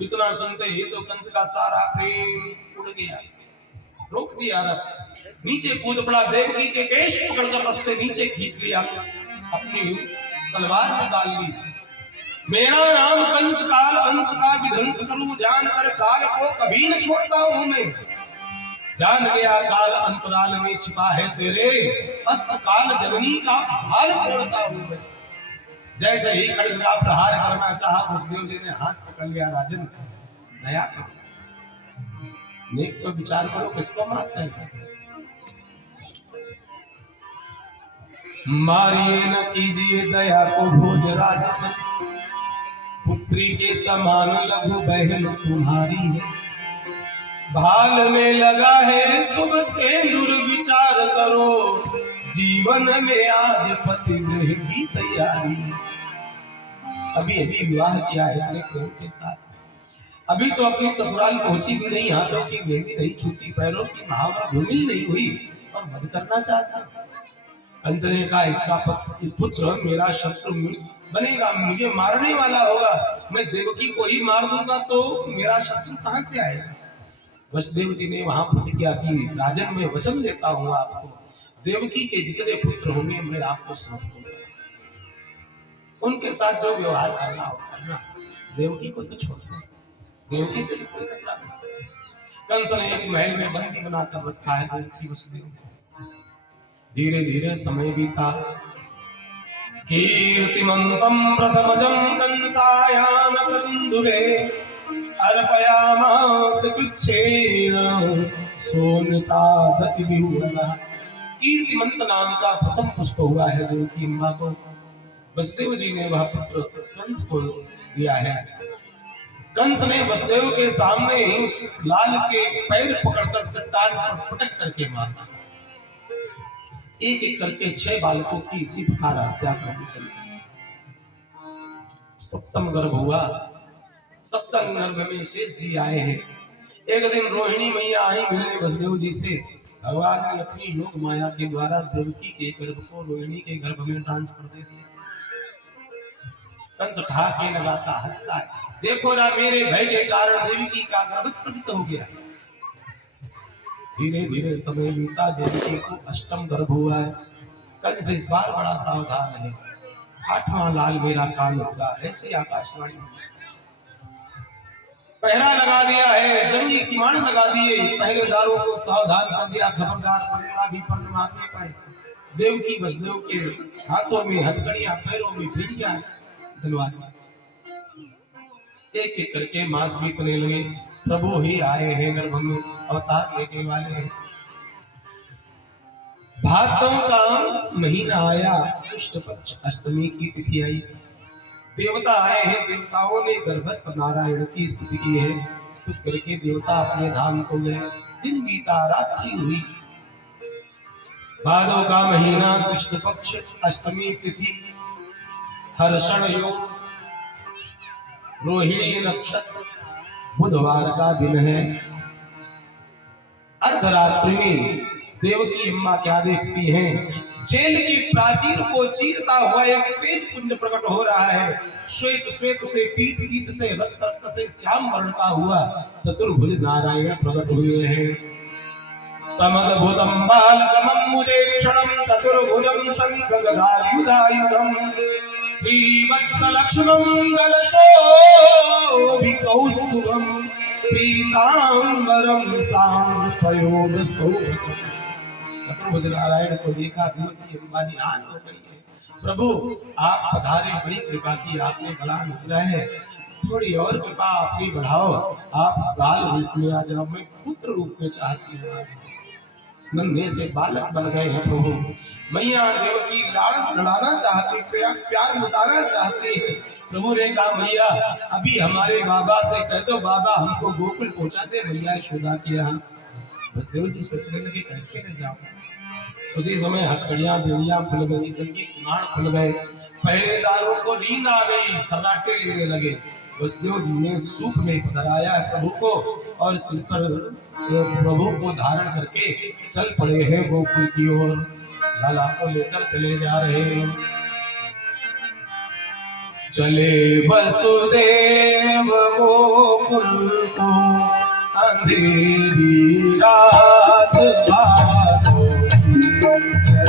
इतना सुनते ही तो कंस का सारा प्रेम उड़ गया, रोक दिया रथ, नीचे कूद पड़ा, देवकी के केश पकड़कर रथ से नीचे खींच लिया, अपनी तलवार निकाल ली। मेरा नाम कंस, काल अंश का विध्वंस करूं, जान कर काल को कभी न छोड़ता हूं मैं। जान गया काल अंतराल में छिपा है तेरे, अस्त काल जननी का हाल तोड़ता हूं मैं। जैसे ही खड्ग का प्रहार करना चाहा, वसुदेव जी ने हाथ पकड़ लिया। राजन, दया करो, नेक तो विचार करो, किसको मारते हैं? मारिए न कीजिए दया को भोजराज कंस, पुत्री के समान लघु बहन तुम्हारी है। भाल में लगा है शुभ सिंदूर, विचार करो जीवन में आज पति गृह की तैयारी। अभी अभी विवाह किया है अपने प्रेम के साथ, अभी तो अपनी ससुराल पहुंची भी नहीं, हाथों की मेहंदी नहीं छूटी, पैरों की महावरा धूमिल नहीं हुई और वध करना चाहता। कंस ने कहा इसका पुत्र मेरा शत्रु बनेगा, मुझे मारने वाला होगा, मैं देवकी को ही मार दूंगा तो मेरा शत्रु कहां से आएगा। वसुदेव जी ने वहां प्रतिज्ञा की, राजन मैं वचन देता हूं आपको, देवकी के जितने पुत्र होंगे मैं आपको सौंप दूंगा, उनके साथ जो व्यवहार करना हो करना, देवकी को तो छोड़ दो, देवकी से कोई खतरा नहीं। कंस ने एक महल में बंदी बनाकर रखा है देवकी वसुदेव को। धीरे धीरे समय बीता, कीर्तिमन्तं प्रथमजं कंसायानकन्दुरे अर्पयामास कृच्छेन सोनतादतिविह्वलः। कीर्तिमंत नाम का प्रथम पुष्प हुआ है देवकी अम्मा को। वसुदेव जी ने वह पुत्र कंस को दिया है। कंस ने वसुदेव के सामने लाल के पैर पकड़कर चट्टान पर पटक करके मारा। एक एक करके 6 बालकों की इसी प्रकार हत्या कर दी। सप्तम गर्भ हुआ। सप्तम गर्भ में शेष जी आए हैं। एक दिन रोहिणी मैया आई मिलने वसुदेव जी से। भगवान ने अपनी योग माया के द्वारा देवकी के गर्भ को रोहिणी के गर्भ में ट्रांसफर दे दिया। कंस ठाके लगाता हंसता है, देखो ना मेरे भय के कारण देवकी का गर्भ स्खलित हो गया। धीरे धीरे समय बीता, देवकी को अष्टम गर्भ हुआ है। कंस इस बार बड़ा सावधान है। 8वां लाल मेरा काल होगा, ऐसी आकाशवाणी। पहरा लगा दिया है, जंगी किमाड़ लगा दिए, पहरेदारों को सावधान कर दिया, खबरदार पलड़ा भी पर मार नहीं पाए। देवकी वसुदेव के हाथों में हथकड़ियां, पैरों में भिड़ियां दिलवा दी। एक एक करके मास बीतने लगे। प्रभु ही आए हैं गर्भ में, अवतार लेने वाले हैं। भादों का महीना आया, कृष्ण पक्ष अष्टमी की तिथि आई। देवता आए हैं। देवताओं ने गर्भस्थ नारायण की स्तुति की है। स्तुति करके देवता अपने धाम को गए। दिन बीता, रात्रि हुई। भादों का महीना, कृष्ण पक्ष अष्टमी तिथि, हर्षण योग, रोहिणी नक्षत्र, बुधवार का दिन है। अर्धरात्रि में देवकी अम्मा क्या देखती हैं? जेल की प्राचीर को चीरता हुआ एक तेज पुंज प्रकट हो रहा है। श्वेत श्वेत से, पीत पीत से, रक्त रक्त से, श्याम वर्ण का हुआ चतुर्भुज नारायण प्रकट हुए हैं। तमद्भुतं बालकमम्बुजेक्षणं चतुर्भुजं शंखगदायुधायुधं श्रीवत्सलक्ष्ममङ्गलशोभिकौस्तुभं पीताम्बरं साङ्गपयोगशोभितम्। चतुर्भुज नारायण को देखा, देवकी अम्मा ने आन हो गई है। प्रभु आप पधारे, बड़ी कृपा की आपने, बड़ा अनुग्रह है। थोड़ी और कृपा अपनी बढ़ाओ, आप बाल रूप में आ जाओ। मैं पुत्र रूप में चाहती हूँ। नन्हे से बालक बन गए हैं प्रभु। मैया देवकी लाड़ लड़ाना चाहती, प्यार लुटाना चाहती है। प्रभु ने कहा मैया अभी हमारे बाबा से कह दो, बाबा हमको गोकुल पहुंचा दे मैया यशोदा के यहाँ। वसुदेव जी सोचने लगे कैसे ले जाऊं। उसी समय हथकड़ियां बेड़ियां खुल गई, जंगी किमाड़ खुल गए, पहरेदारों को नींद आ गई, खर्राटे लेने लगे। वसुदेव जी ने सूप में पधराया प्रभु को और सिर पर प्रभु को धारण करके चल पड़े हैं गोकुल की ओर। लाला को लेकर चले जा रहे हैं। चले वसुदेव गोकुल को, अंधेरी रात भादों की।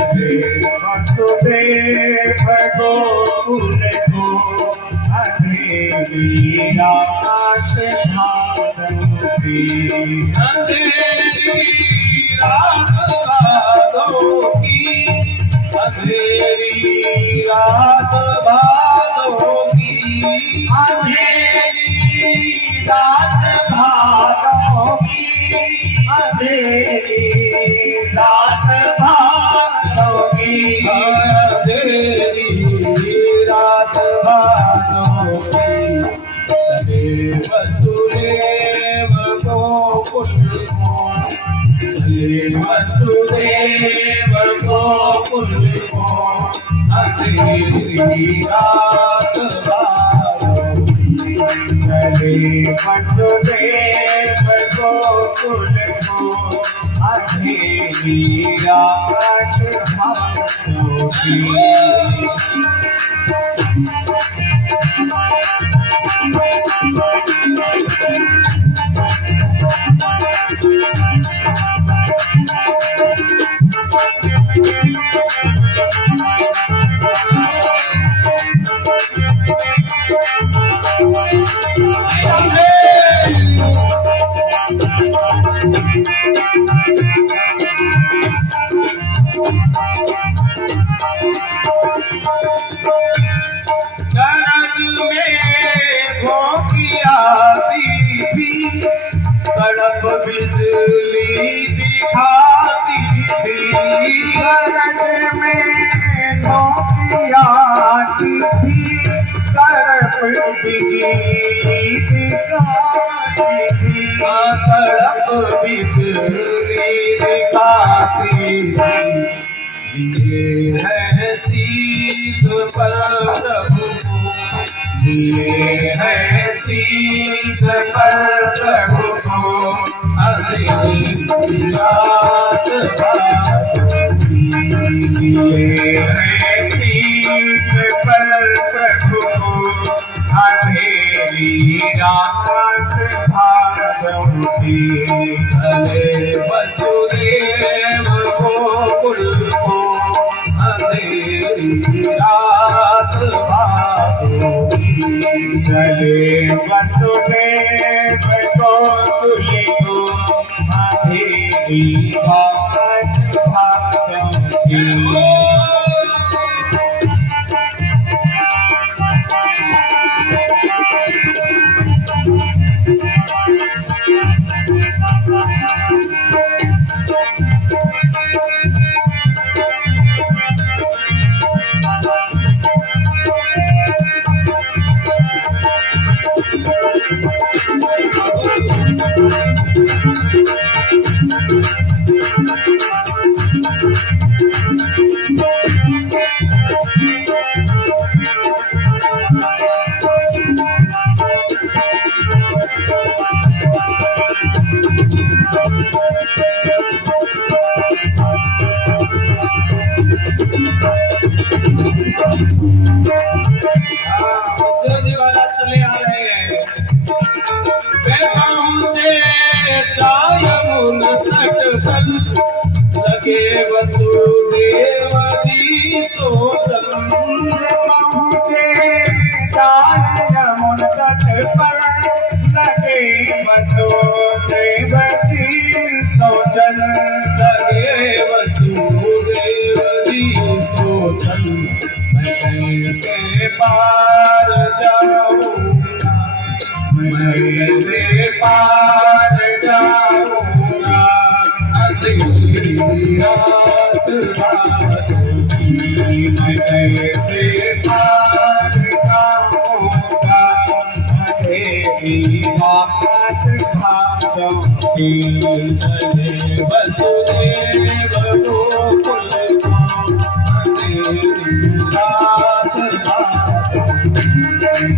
चले वसुदेव गोकुल को, अंधेरी रात भादों की। अंधेरी रात भादों की, अंधेरी रात भादों की, अंधेरी रात भादों की, अंधेरी रात भादों की, अंधेरी रात भादों की। चले वसुदेव गोकुल को, चले वसुदेव गोकुल को, अंधेरी रात भादों की। चले वसुदेव गोकुल को, अंधेरी रात भादों की। में भोंकी आती थी, तड़प बिजली दिखाती थी। गरज में भोंकी आती थी, तड़प बिजली दिखाती थी। तड़प बिजली दिखाती थी। ये है शीश पर प्रभु को, ये है शीश पर प्रभु को, अंधेरी रात भादों ये है शीश पर प्रभु को, अंधेरी रात भादों की। चले वसुदेव गोकुल को, अंधेरी रात भादों की। चले वसुदेव गोकुल को, अंधेरी रात भादों की। उद्योगी वाला चले आ रहे हैं। वे पहुंचे यमुन तट पर, लगे वसुदेव जी सोचन। पहुँचे यमुन तट पर, लगे वसुदेव जी सोचन। लगे वसुदेव जी सोचन, मैं कैसे पार जाऊंगा, मैं कैसे पार जाऊंगा, अंधेरी रात भादों की। मैं कैसे पार जाऊंगा, अंधेरी रात भादों की। चले वसुदेव गोकुल को, अंधेरी रात भादों की।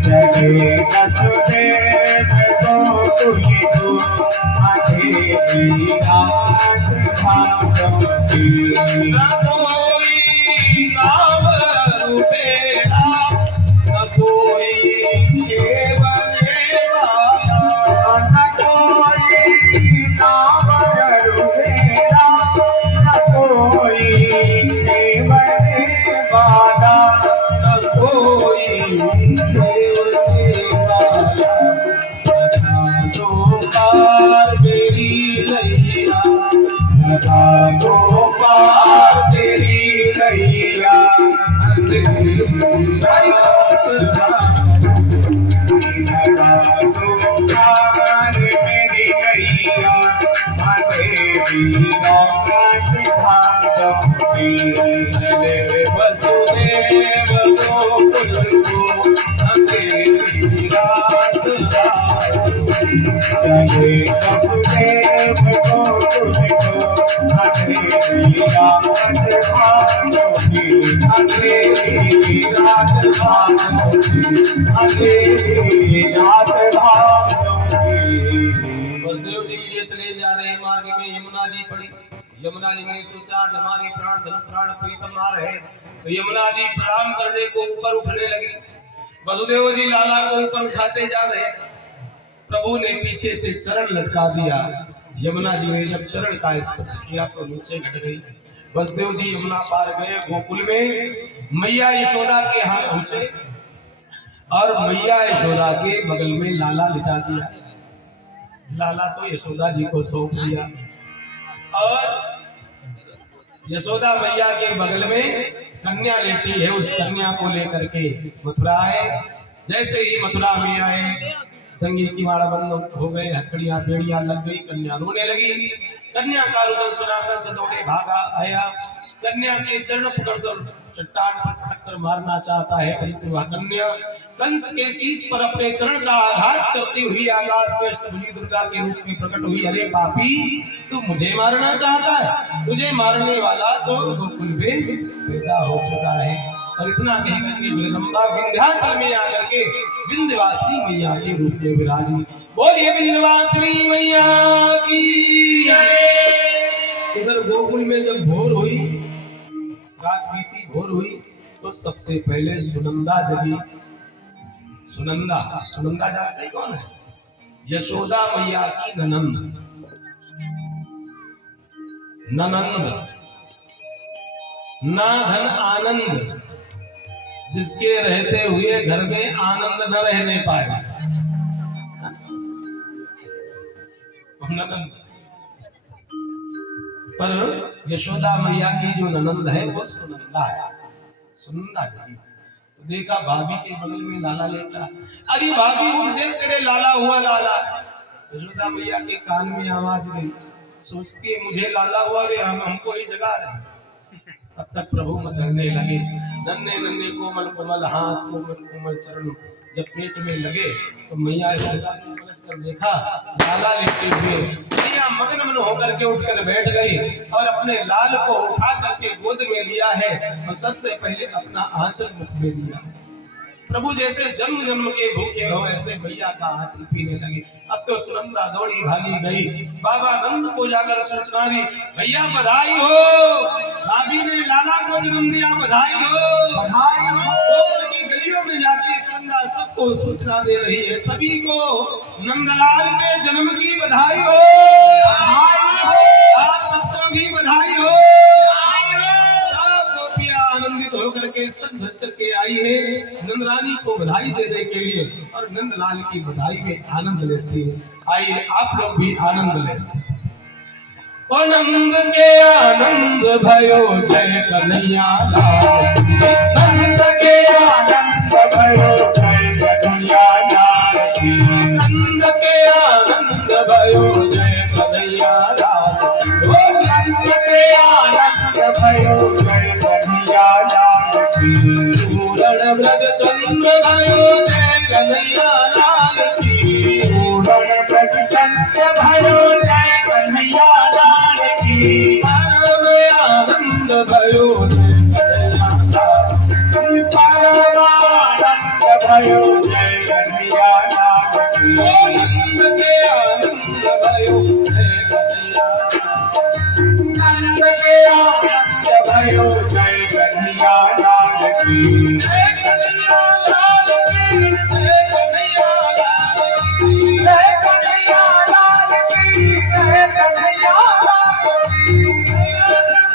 चले वसुदेव गोकुल को, अंधेरी रात भादों की। न कोई नाव रुपेला, न कोई केवले वाला। न कोई नाव रुपेला, न कोई केवले वाला। न कोई केवले वाला। बता दो पार मेरी नैया, लगा दो पार तेरी नैया, अंधेरी रात भादों लगा दो पार मेरी नैया, अंधेरी रात भादों की। चले वसुदेव गोकुल को, अंधेरी रात भादों की। चले वसुदेव गोकुल को, अंधेरी रात भादों की। अंधेरी रात भादों की, अंधेरी रात भादों की। वसुदेव जी लिए चले जा रहे मार्ग में यमुना जी पड़ी। यमुना जी ने सोचा आज हमारे प्राण धन प्राण प्रीतम आ रहे, तो यमुना जी प्रणाम करने को ऊपर उठने लगी। वसुदेव जी लाला को ऊपर उठाते जा रहे, प्रभु ने पीछे से चरण लटका दिया। यमुना जी ने जब चरण का स्पर्श किया तो नीचे घट गई। वसुदेव जी यमुना पार गए। गोकुल में मैया यशोदा के हाथ पहुंचे और मैया यशोदा के बगल में लाला लिटा दिया। लाला को यशोदा जी को सौंप दिया और यशोदा मैया के बगल में कन्या लेती है। उस कन्या को लेकर के मथुरा है। जैसे ही मथुरा में आए, जंगी की माड़ा बंद हो गए, हथकड़ियां बेड़ियां लग गई, कन्या रोने लगी। कन्या का रुदन सुनाकर से दौड़े भागा आया। कन्या के चरण पकड़कर चट्टान पर पटक कर मारना चाहता है, परंतु वह कन्या कंस के शीश पर अपने चरण का आघात करती हुई आकाश में अष्टभुजी दुर्गा के रूप में प्रकट हुई। अरे पापी, तू मुझे मारना चाहता है? तुझे मारने वाला तो गोकुल में पैदा हो चुका है। और इतना कह करके जगदम्बा विंध्याचल में आकर के विंध्यवासिनी मैया के रूप में विराजी। बोलिए विंध्यवासिनी मैया की। इधर गोकुल में जब भोर हुई, रात बीती, भोर हुई, तो सबसे पहले सुनंदा जगी। सुनंदा जानते कौन है? यशोदा मैया की ननंद। ना धन आनंद, जिसके रहते हुए घर में आनंद न रहने पाए। ननंद। पर यशोदा मैया की जो ननंद है वो सुनंदा है। सुनंदा जी तो देखा भाभी के बगल में लाला लेटा। अरे भाभी उठ, देख तेरे लाला हुआ लाला। यशोदा मैया के कान में आवाज गई, सोचती है मुझे लाला हुआ रे, हमको ही जगा रहे। तब तक प्रभु मचलने लगे। नन्हे नन्हे कोमल कोमल हाथ, कोमल कोमल चरण जब पेट में लगे तो मैया पलट कर देखा, लाला लेटे हुए। मैया मगन मन होकर के उठकर बैठ गई और अपने लाल को उठा करके गोद में लिया है और सबसे पहले अपना आंचल मुख में लिया। प्रभु जैसे जन्म जन्म के भूखे हो ऐसे भैया का आंचल पीने लगे। अब तो सुनंदा दौड़ी भागी गई, बाबा नंद को जाकर सूचना दी, भैया बधाई हो, भाभी ने लाला को जन्म दिया, बधाई हो, बधाई हो। की गलियों में जाती सुनंदा सबको सूचना दे रही है, सभी को नंदलाल के जन्म की बधाई हो, बधाई हो, आप सबको भी बधाई हो। आनंदित होकर के सज धज करके आई है नंदरानी को बधाई देने के लिए और नंदलाल की बधाई में आनंद लेती है। आइए आप लोग भी आनंद लें। ओ नंद के आनंद भयो जय कन्हैया लाल, नंद के आनंद भयो जय कन्हैया लाल की, नंद के आनंद भयो जय कन्हैया लाल, ओ नंद के आनंद भयो जय कन्हैया लाल की, पूरण ब्रज चंद्र भयो जय कन्हैया लाल की, पूरण ब्रज चंद्र भयो जय कन्हैया लाल की, परम आनंद भयो जय कन्हैया लाल की, परम आनंद भयो जय कन्हैया लाल की, ओ नंद के आनंद भयो जय कन्हैया लाल, नंद के आनंद भयो जय कन्हैया लाल की, जय कन्हैया लाल की, जय कन्हैया लाल की, जय कन्हैया लाल की, जय कन्हैया लाल की, जय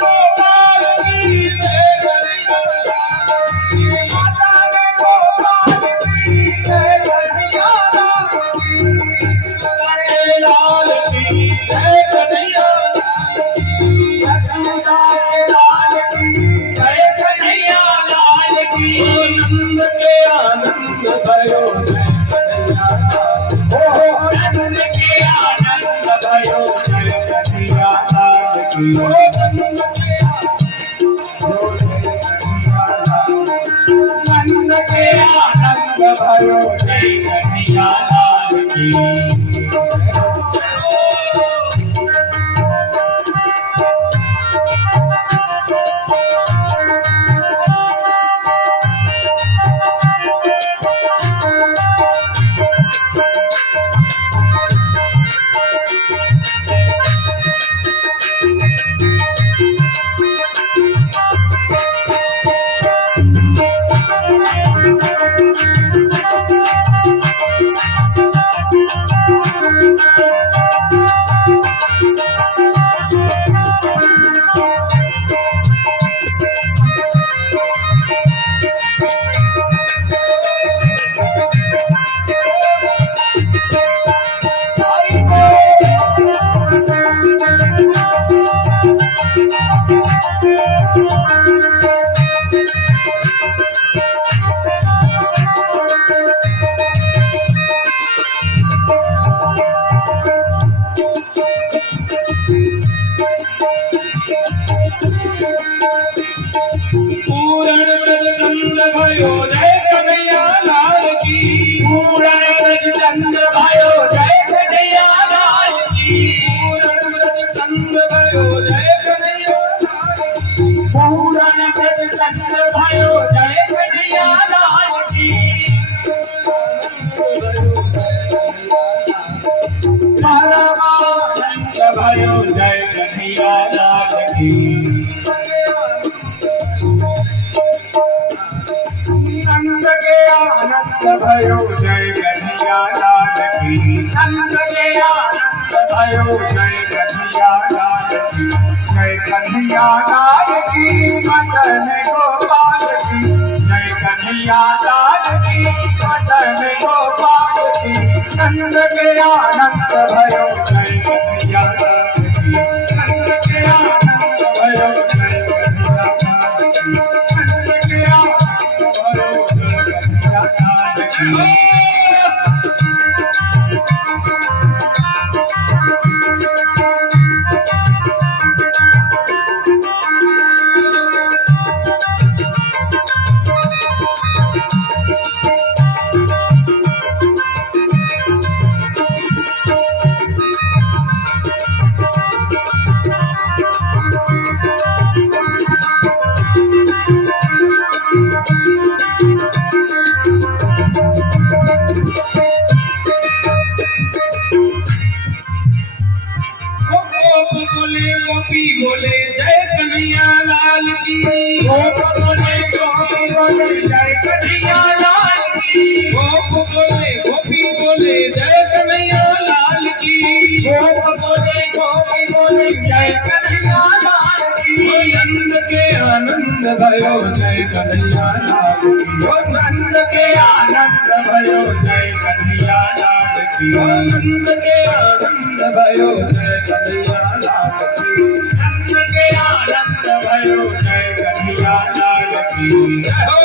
गोपाल की, जय कन्हैया लाल की, माता रे गोपाल की, जय कन्हैया लाल की, जय लाल की, जय कन्हैया लाल की, यशोदा के लाल की, जय कन्हैया लाल की, नंद के आनंद भयो जय कन्हैया लाल, ओ नंद के आनंद भयो जय कन्हैया लाल की, ओ नंद के नंद के आनंद भयो जय कन्हैया लाल की। परमानंद भयो जय कन्हैया लाल की। नंद के आनंद भयो जय कन्हैया लाल की। नंद के आनंद भयो जय कन्हैया लाल की। जय कन्हैया लाल की मदन गोपाल की। जय कन्हैया लाल की मदन गोपाल की। नंद के आनंद भयो जय कन्हैया लाल की। नंद के आनंद भयो जय कन्हैया लाल की। नंद के आनंद भयो जय कन्हैया लाल की। बोले गोपी बोले जय कन्हैया लाल की। गोप बोले गोपी बोले जय कन्हैया लाल की। गोप बोले गोपी बोले जय कन्हैया लाल की। गोप बोले गोपी बोले जय कन्हैया लाल की। नंद के आनंद भयो जय कन्हैया लाल की। नंद के आनंद भयो जय कन्हैया लाल की। नंद के आनंद भयो जय कन्हैया लाल की। नंद के आनंद भयो जय कन्हैया लाल की। जय हो।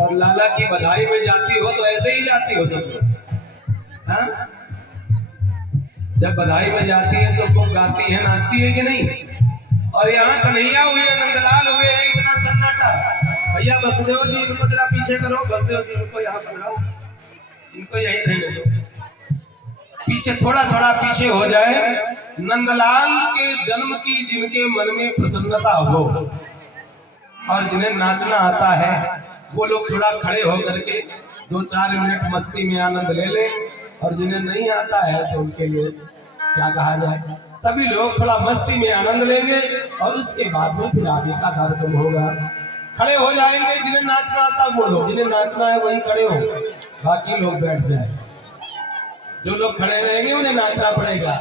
और लाला की बधाई में जाती हो तो ऐसे ही जाती हो सब लोग, हाँ? जब बधाई में जाती है तो खूब गाती है, नाचती है कि नहीं? और यहाँ कन्हैया हुए, नंदलाल हुए, इतना सन्नाटा। भैया वसुदेव जी इनको जरा पीछे करो, वसुदेव जी इनको यहाँ पकड़ाओ, इनको यही नहीं लो, पीछे थोड़ा थोड़ा पीछे हो जाए। नंदलाल के जन्म की जिनके मन में प्रसन्नता हो और जिन्हें नाचना आता है वो लोग थोड़ा खड़े हो करके 2-4 मिनट मस्ती में आनंद ले ले, और जिन्हें नहीं आता है तो उनके लिए क्या कहा जाए, सभी लोग थोड़ा मस्ती में आनंद लेंगे और उसके बाद में फिर आगे का कार्यक्रम होगा। खड़े हो जाएंगे जिन्हें नाचना आता वो लोग, जिन्हें नाचना है वही खड़े हो, बाकी लोग बैठ जाए। जो लोग खड़े रहेंगे उन्हें नाचना पड़ेगा।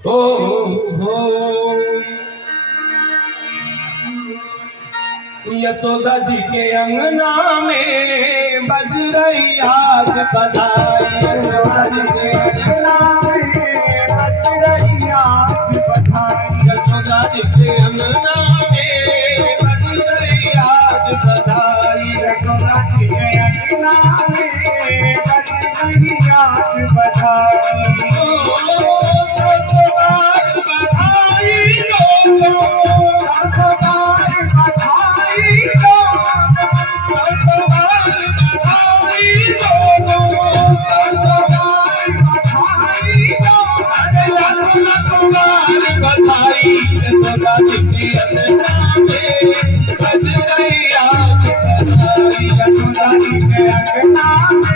हो यशोदा जी के अंगना में बज रही आज बधाई। यशोदा जी के अंगना में बज रही आज बधाई। यशोदा जी के अंगना में बज रही आज बधाई। यशोदा जी के अंगना में बज रही आज बधाई। ससुराल बधाई दो, ससुराल बधाई दो, ससुराल बधाई दो, ससुराल बधाई दो। अरे लखुमार बधाई। यशोदा जी के अंगना में बज रही आज बधाई। यशोदा जी के अंगना में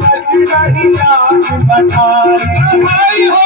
बज रही आज बधाई। बधाई हो।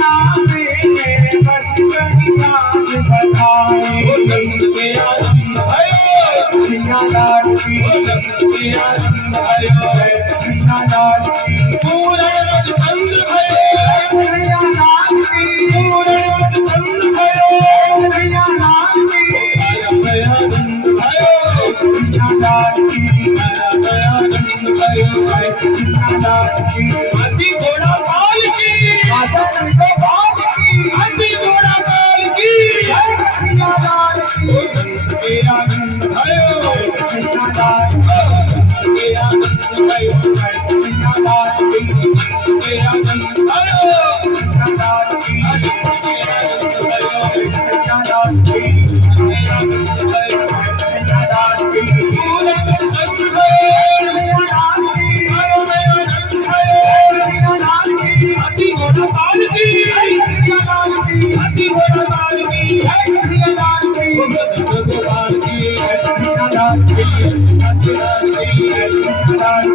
नाम में बस कहीं याद बताए नंद के आनंद भयो कन्हैया लाल की के आनंद भयो कन्हैया लाल की पूरण मद चंद्र भयो कन्हैया लाल की पूरण मद चंद्र भयो कन्हैया लाल की आनंद भयो कन्हैया लाल की आनंद भयो कन्हैया लाल की हाथी घोड़ा पाल की आदर गोपाल की हाथी घोड़ा पाल की जय कन्हैया लाल की के आनंद भयो कन्हैया लाल के आनंद भयो कन्हैया लाल की के आनंद भयो कन्हैया लाल की कन्हैया लाल की कन्हैया लाल की कन्हैया लाल की कन्हैया लाल की हाथी घोड़ा पाल की कन्हैया लाल की हाथी घोड़ा पाल की कन्हैया लाल की गोपाल की कन्हैया लाल की हाथी लाल की कन्हैया लाल